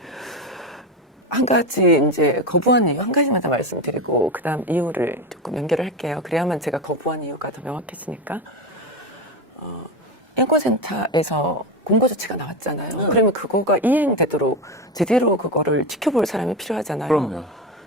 한 가지 이제 거부한 이유 한 가지만 더 말씀드리고 그다음 이유를 조금 연결을 할게요. 그래야만 제가 거부한 이유가 더 명확해지니까. 인권센터에서 공고 조치가 나왔잖아요. 네. 그러면 그거가 이행되도록 제대로 그거를 지켜볼 사람이 필요하잖아요. 그럼요.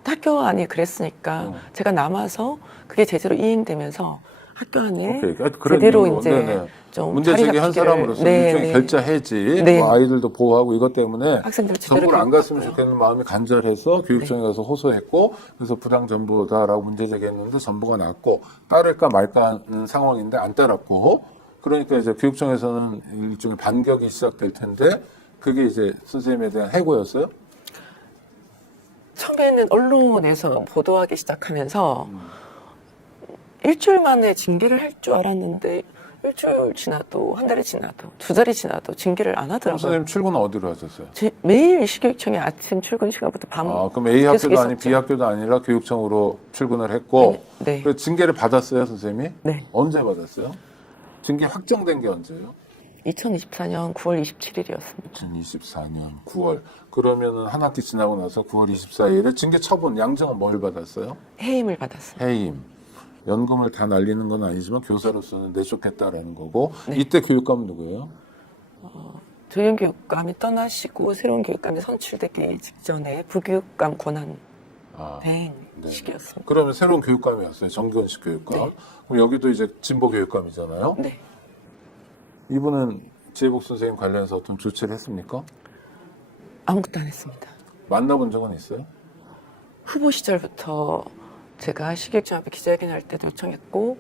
학교 안이 그랬으니까 제가 남아서 그게 제대로 이행되면서 학교 안에 오케이. 그런 제대로 이유로. 이제 네네. 좀 문제 자리 제기한 잡히기를- 사람으로서 네, 일종의 네. 결자 해지, 네. 뭐 아이들도 보호하고 이것 때문에 학생들 제대로 전부를 안 갔으면 교육받고요. 좋겠는 마음이 간절해서 교육청에 가서 호소했고, 그래서 부당 정보다라고 문제 제기했는데 전부가 났고, 따를까 말까 하는 상황인데 안 따랐고, 그러니까 이제 교육청에서는 일종의 반격이 시작될 텐데, 그게 이제 선생님에 대한 해고였어요? 처음에는 언론에서 보도하기 시작하면서 일주일 만에 징계를 할 줄 알았는데 일주일 지나도 한 달이 지나도 두 달이 지나도 징계를 안 그럼 하더라고요. 선생님 출근은 어디로 하셨어요? 매일 시교육청에 아침 출근 시간부터 밤 그럼 A 계속 학교도 아닌 있었죠. B 학교도 아니라 교육청으로 출근을 했고, 네. 그래서 징계를 받았어요, 선생님이? 네. 언제 받았어요? 징계 확정된 게 언제예요? 2024년 9월 27일이었습니다. 2024년 9월. 그러면은 한 학기 지나고 나서 9월 24일에 징계 처분 양정은 뭘 받았어요? 해임을 받았습니다. 해임. 연금을 다 날리는 건 아니지만 교사로서는 내쫓겠다라는 거고. 네. 이때 교육감은 누구예요? 조현 교육감이 떠나시고 새로운 교육감이 선출되기 직전에 부교육감 권한 아, 대행 네. 시기였습니다. 그러면 새로운 교육감이었어요. 정규원식 교육감. 네. 그럼 여기도 이제 진보 교육감이잖아요. 네. 이분은 지혜복 선생님 관련해서 어떤 조치를 했습니까? 아무것도 안 했습니다. 만나본 적은 있어요? 후보 시절부터 제가 시교육청 앞에 기자회견 할 때도 요청했고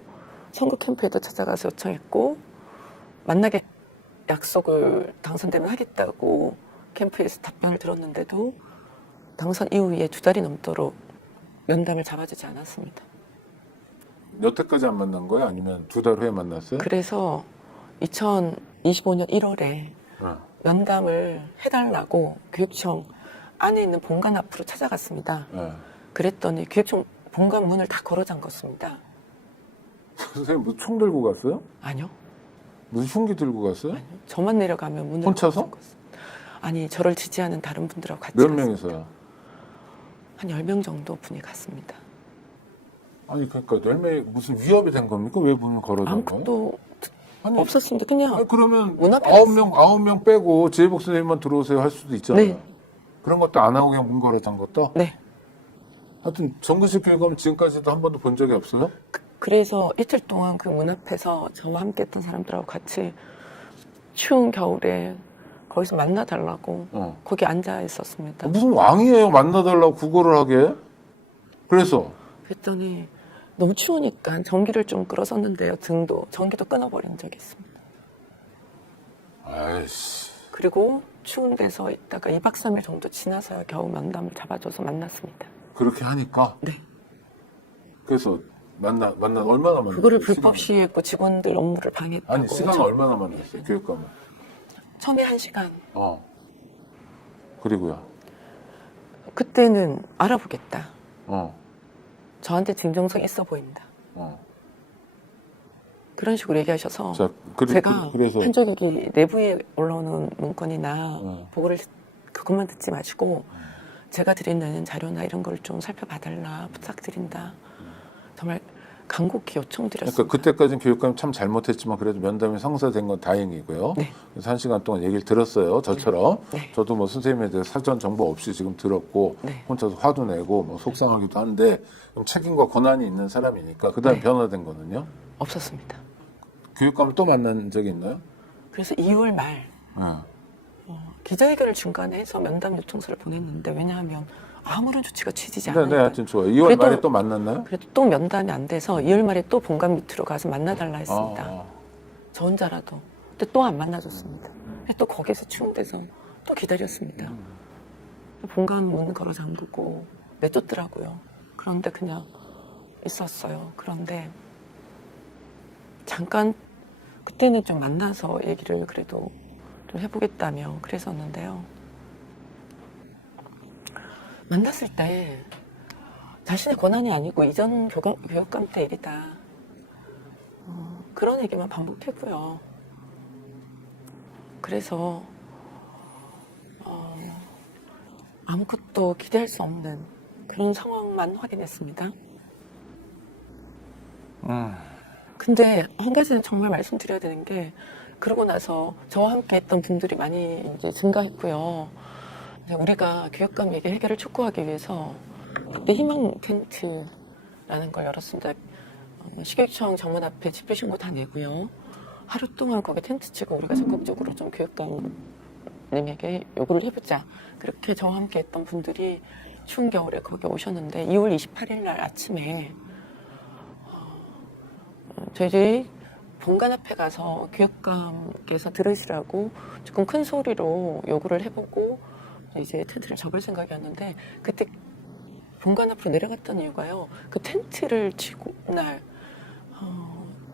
선거 캠프에도 찾아가서 요청했고 만나게 약속을 당선되면 하겠다고 캠프에서 답변을 들었는데도 당선 이후에 두 달이 넘도록 면담을 잡아주지 않았습니다. 여태까지 안 만난 거예요? 아니면 두 달 후에 만났어요? 그래서 2025년 1월에 면담을 해달라고 교육청 안에 있는 본관 앞으로 찾아갔습니다. 네. 그랬더니 교육청 본관 문을 다 걸어 잠궜습니다. 선생님 무슨 총 들고 갔어요? 아니요. 무슨 흉기 들고 갔어요? 아니요. 저만 내려가면 문을 혼자서? 걸어 잠궜어요. 아니, 저를 지지하는 다른 분들하고 같이 몇 갔어요. 명이서요? 한 10명 정도 분이 갔습니다. 아니 그러니까 10명이 무슨 위협이 된 겁니까? 왜 문을 걸어둔 거예요? 아무것도 아니, 없었습니다. 그냥 아니 그러면 문 앞에 9명 빼고 지혜복 선생님만 들어오세요 할 수도 있잖아요. 네. 그런 것도 안 하고 그냥 문 걸어둔 것도? 네. 하여튼 정규식 교육감은 지금까지도 한 번도 본 적이 없어요? 그래서 이틀 동안 그 문 앞에서 저와 함께 했던 사람들하고 같이 추운 겨울에 거기서 만나달라고 거기 앉아 있었습니다. 무슨 왕이에요 만나달라고 구걸을 하게? 그래서 그랬더니 너무 추우니까 전기를 좀 끌어섰는데요. 전기도 끊어버린 적이 있습니다. 아이씨 그리고 추운 데서 있다가 2박 3일 정도 지나서야 겨우 면담을 잡아줘서 만났습니다. 그렇게 하니까 네. 그래서 만나 얼마나 만났어요? 그거를 시간? 불법 시위했고 직원들 업무를 방해했다고. 아니 시간 얼마나 만났어요 교육감은? 처음에 1시간. 그리고요. 그때는 알아보겠다. 어. 저한테 진정성 있어 보인다. 어. 그런 식으로 얘기하셔서 자, 제가 그래서 한쪽이 내부에 올라오는 문건이나 보고를 그것만 듣지 마시고 제가 드리는 자료나 이런 걸 좀 살펴봐달라 부탁드린다. 정말 간곡히 요청드렸습니다. 그러니까 그때까지는 교육감이 참 잘못했지만 그래도 면담이 성사된 건 다행이고요. 네. 그래서 1시간 동안 얘기를 들었어요. 저처럼. 네. 저도 뭐 선생님에 대해 사전 정보 없이 지금 들었고 네. 혼자서 화도 내고 뭐 속상하기도 한데 좀 책임과 권한이 있는 사람이니까 그다음에 네. 변화된 거는요. 없었습니다. 교육감을 또 만난 적이 있나요? 그래서 2월 말 네. 기자회견을 중간에 해서 면담 요청서를 보냈는데 왜냐하면 아무런 조치가 취지지 네, 않아요. 하여튼 좋아요. 2월 그래도- 말에 또 만났나요? 그래도 또 면담이 안 돼서 2월 말에 또 본관 밑으로 가서 만나달라 했습니다. 아. 저 혼자라도. 근데 또 안 만나줬습니다. 근데 또 거기서 추운 데서 또 기다렸습니다. 본관 문 걸어 잠그고 내쫓더라고요. 그런데 그냥 있었어요. 그런데 잠깐 그때는 좀 만나서 얘기를 그래도 좀 해보겠다며 그랬었는데요. 만났을 때 자신의 권한이 아니고 이전 교육감 때 일이다. 그런 얘기만 반복했고요. 그래서 아무것도 기대할 수 없는 그런 상황만 확인했습니다. 근데 한 가지는 정말 말씀드려야 되는 게 그러고 나서 저와 함께 했던 분들이 많이 이제 증가했고요. 우리가 교육감 위기 해결을 촉구하기 위해서 그때 희망 텐트라는 걸 열었습니다. 식육청 정문 앞에 집회 신고 다 내고요. 하루 동안 거기 텐트 치고 우리가 적극적으로 좀 교육감님에게 요구를 해보자. 그렇게 저와 함께 했던 분들이 추운 겨울에 거기 오셨는데 2월 28일 날 아침에 저희들이 본관 앞에 가서 교육감께서 들으시라고 조금 큰 소리로 요구를 해보고 이제 텐트를 접을 생각이었는데 그때 본관 앞으로 내려갔던 이유가요. 그 텐트를 치고 날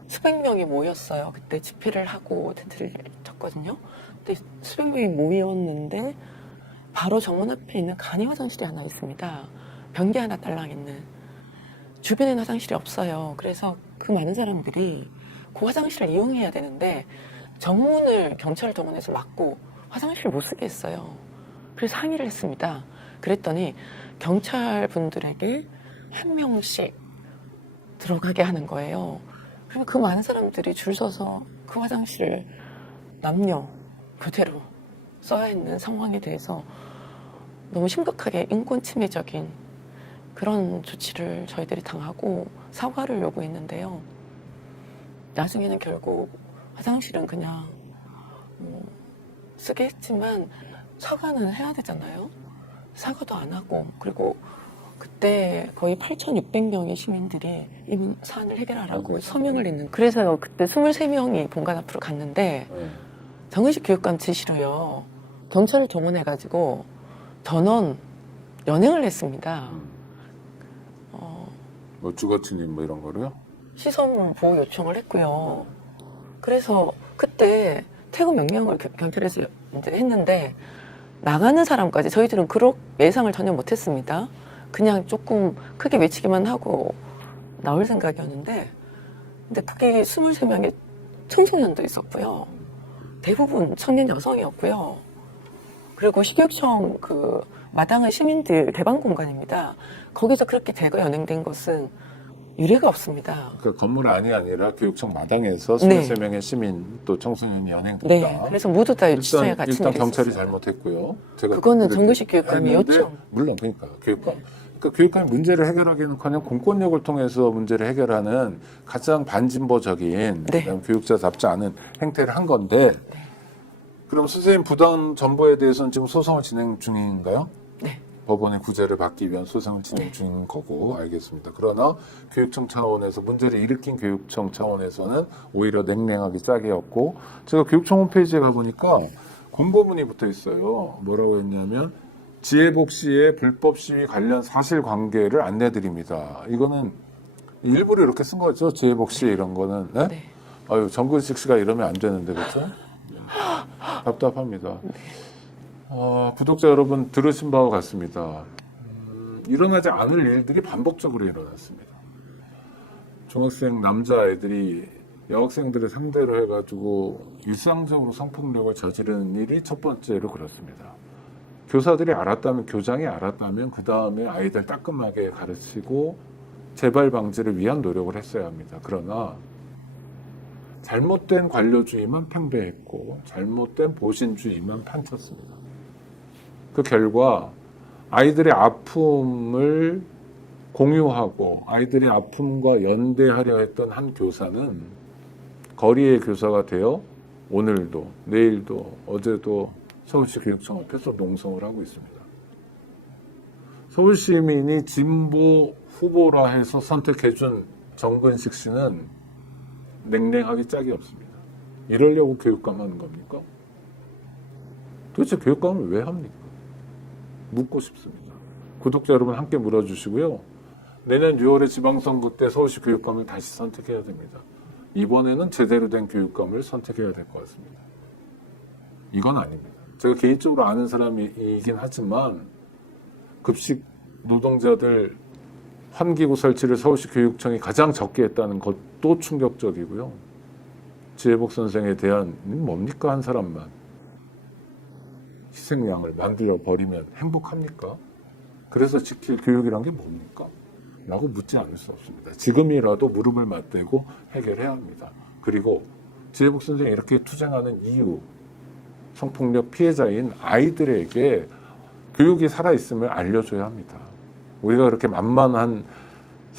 수백 명이 모였어요. 그때 집회를 하고 텐트를 쳤거든요. 근데 수백 명이 모였는데 바로 정문 앞에 있는 간이 화장실이 하나 있습니다. 변기 하나 딸랑 있는. 주변에는 화장실이 없어요. 그래서 그 많은 사람들이 그 화장실을 이용해야 되는데 정문을 경찰 동원해서 막고 화장실을 못 쓰게 했어요. 그래서 항의를 했습니다. 그랬더니 경찰 분들에게 한 명씩 들어가게 하는 거예요. 그리고 그 많은 사람들이 줄 서서 그 화장실을 남녀 그대로 써야 했는 상황에 대해서 너무 심각하게 인권 침해적인 그런 조치를 저희들이 당하고 사과를 요구했는데요. 나중에는 결국 화장실은 그냥 쓰게 했지만 사과는 해야 되잖아요. 사과도 안 하고 그리고 그때 거의 8,600명의 시민들이 이 사안을 해결하라고 서명을 했는. 그래서 그때 23명이 본관 앞으로 갔는데 정은식 교육감 지시로요. 경찰을 동원해가지고 전원 연행을 했습니다. 뭐 주거침입 뭐 이런 거로요? 시설 보호 요청을 했고요. 그래서 그때 퇴거 명령을 경찰에서 이제 했는데 나가는 사람까지 저희들은 그런 예상을 전혀 못했습니다. 그냥 조금 크게 외치기만 하고 나올 생각이었는데 근데 그게 23명의 청소년도 있었고요. 대부분 청년 여성이었고요. 그리고 식육청 그 마당은 시민들 대방 공간입니다. 거기서 그렇게 대거 연행된 것은 유례가 없습니다. 그 건물 안이 아니라 교육청 마당에서 네. 23명의 시민 또 청소년이 연행됐다. 네, 그래서 모두 다 유치장에 같이 일단 경찰이 내렸었어요. 잘못했고요. 제가 그거는 이렇게 정근식 교육감이 했는데 요청. 물론 그러니까 교육감. 그러니까 교육감이 문제를 해결하기는커녕 공권력을 통해서 문제를 해결하는 가장 반진보적인 네. 그다음 교육자답지 않은 행태를 한 건데 그럼 선생님 부당 전보에 대해서는 지금 소송을 진행 중인가요? 네. 법원의 구제를 받기 위한 소송을 진행 중인 거고 알겠습니다. 그러나 교육청 차원에서 문제를 일으킨 교육청 차원에서는 오히려 냉랭하게 짝이었고 제가 교육청 홈페이지에 가보니까 공고문이 붙어 있어요. 뭐라고 했냐면 지혜복 씨의 불법 시위 관련 사실관계를 안내드립니다. 이거는 일부러 이렇게 쓴 거죠. 지혜복 씨 이런 거는. 네? 네. 아유 정근식 씨가 이러면 안 되는데 그렇죠? 답답합니다. 구독자 여러분 들으신 바와 같습니다. 일어나지 않을 일들이 반복적으로 일어났습니다. 중학생 남자아이들이 여학생들을 상대로 해가지고 일상적으로 성폭력을 저지르는 일이 첫 번째로 그렇습니다. 교사들이 알았다면, 교장이 알았다면 그 다음에 아이들 따끔하게 가르치고 재발 방지를 위한 노력을 했어야 합니다. 그러나 잘못된 관료주의만 팽배했고 잘못된 보신주의만 판쳤습니다. 그 결과 아이들의 아픔을 공유하고 아이들의 아픔과 연대하려 했던 한 교사는 거리의 교사가 되어 오늘도 내일도 어제도 서울시 교육청 앞에서 농성을 하고 있습니다. 서울시민이 진보 후보라 해서 선택해준 정근식 씨는 냉랭하기 짝이 없습니다. 이러려고 교육감 하는 겁니까? 도대체 교육감을 왜 합니까? 묻고 싶습니다. 구독자 여러분 함께 물어주시고요. 내년 6월에 지방선거 때 서울시 교육감을 다시 선택해야 됩니다. 이번에는 제대로 된 교육감을 선택해야 될 것 같습니다. 이건 아닙니다. 제가 개인적으로 아는 사람이긴 하지만 급식 노동자들 환기구 설치를 서울시 교육청이 가장 적게 했다는 것도 충격적이고요. 지혜복 선생에 대한 뭡니까 한 사람만 희생양을 만들어 버리면 행복합니까? 그래서 지킬 교육이란 게 뭡니까? 라고 묻지 않을 수 없습니다. 지금이라도 무릎을 맞대고 해결해야 합니다. 그리고 지혜복 선생이 이렇게 투쟁하는 이유, 성폭력 피해자인 아이들에게 교육이 살아있음을 알려줘야 합니다. 우리가 그렇게 만만한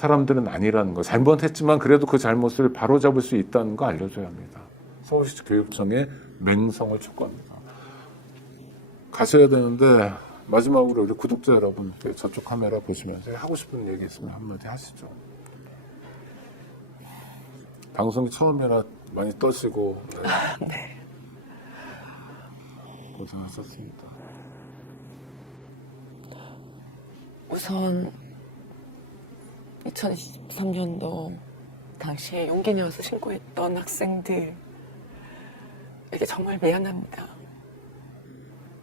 사람들은 아니라는 거. 잘못했지만 그래도 그 잘못을 바로잡을 수 있다는 거 알려줘야 합니다. 서울시 교육청의 맹성을 촉구합니다. 가셔야 되는데 마지막으로 우리 구독자 여러분께 저쪽 카메라 보시면서 하고 싶은 얘기 있으면 한마디 하시죠. 방송이 처음이라 많이 떠시고 네. 고생하셨습니다. 우선 2023년도 당시에 용기 내어서 신고했던 학생들에게 정말 미안합니다.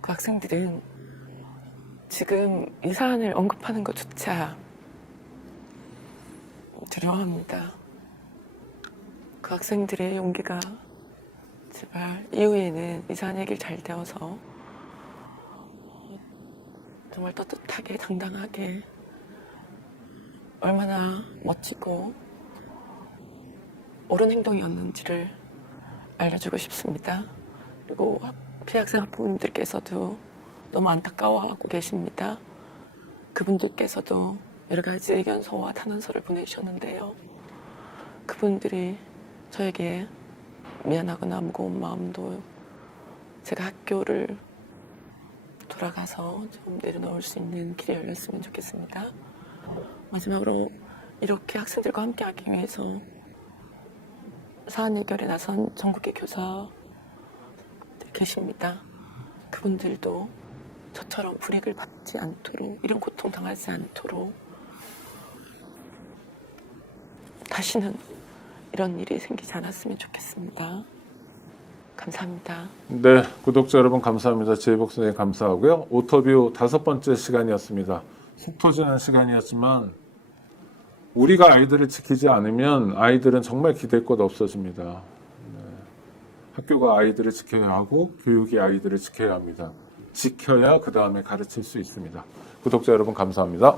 그 학생들은 지금 이 사안을 언급하는 것조차 두려워합니다. 그 학생들의 용기가 제발 이후에는 이 사안 해결 잘 되어서 정말 떳떳하게 당당하게 얼마나 멋지고 옳은 행동이었는지를 알려주고 싶습니다. 그리고 피해 학생 학부모님들께서도 너무 안타까워하고 계십니다. 그분들께서도 여러 가지 의견서와 탄원서를 보내주셨는데요. 그분들이 저에게 미안하거나 무거운 마음도 제가 학교를 돌아가서 좀 내려놓을 수 있는 길이 열렸으면 좋겠습니다. 마지막으로 이렇게 학생들과 함께하기 위해서 사안 해결에 나선 전국의 교사들 계십니다. 그분들도 저처럼 불이익을 받지 않도록, 이런 고통 당하지 않도록 다시는 이런 일이 생기지 않았으면 좋겠습니다. 감사합니다. 네, 구독자 여러분 감사합니다. 제이복 선생님 감사하고요. 오터뷰 5번째 시간이었습니다. 속 터지는 시간이었지만 우리가 아이들을 지키지 않으면 아이들은 정말 기댈 것 없어집니다. 네. 학교가 아이들을 지켜야 하고 교육이 아이들을 지켜야 합니다. 지켜야 그 다음에 가르칠 수 있습니다. 구독자 여러분 감사합니다.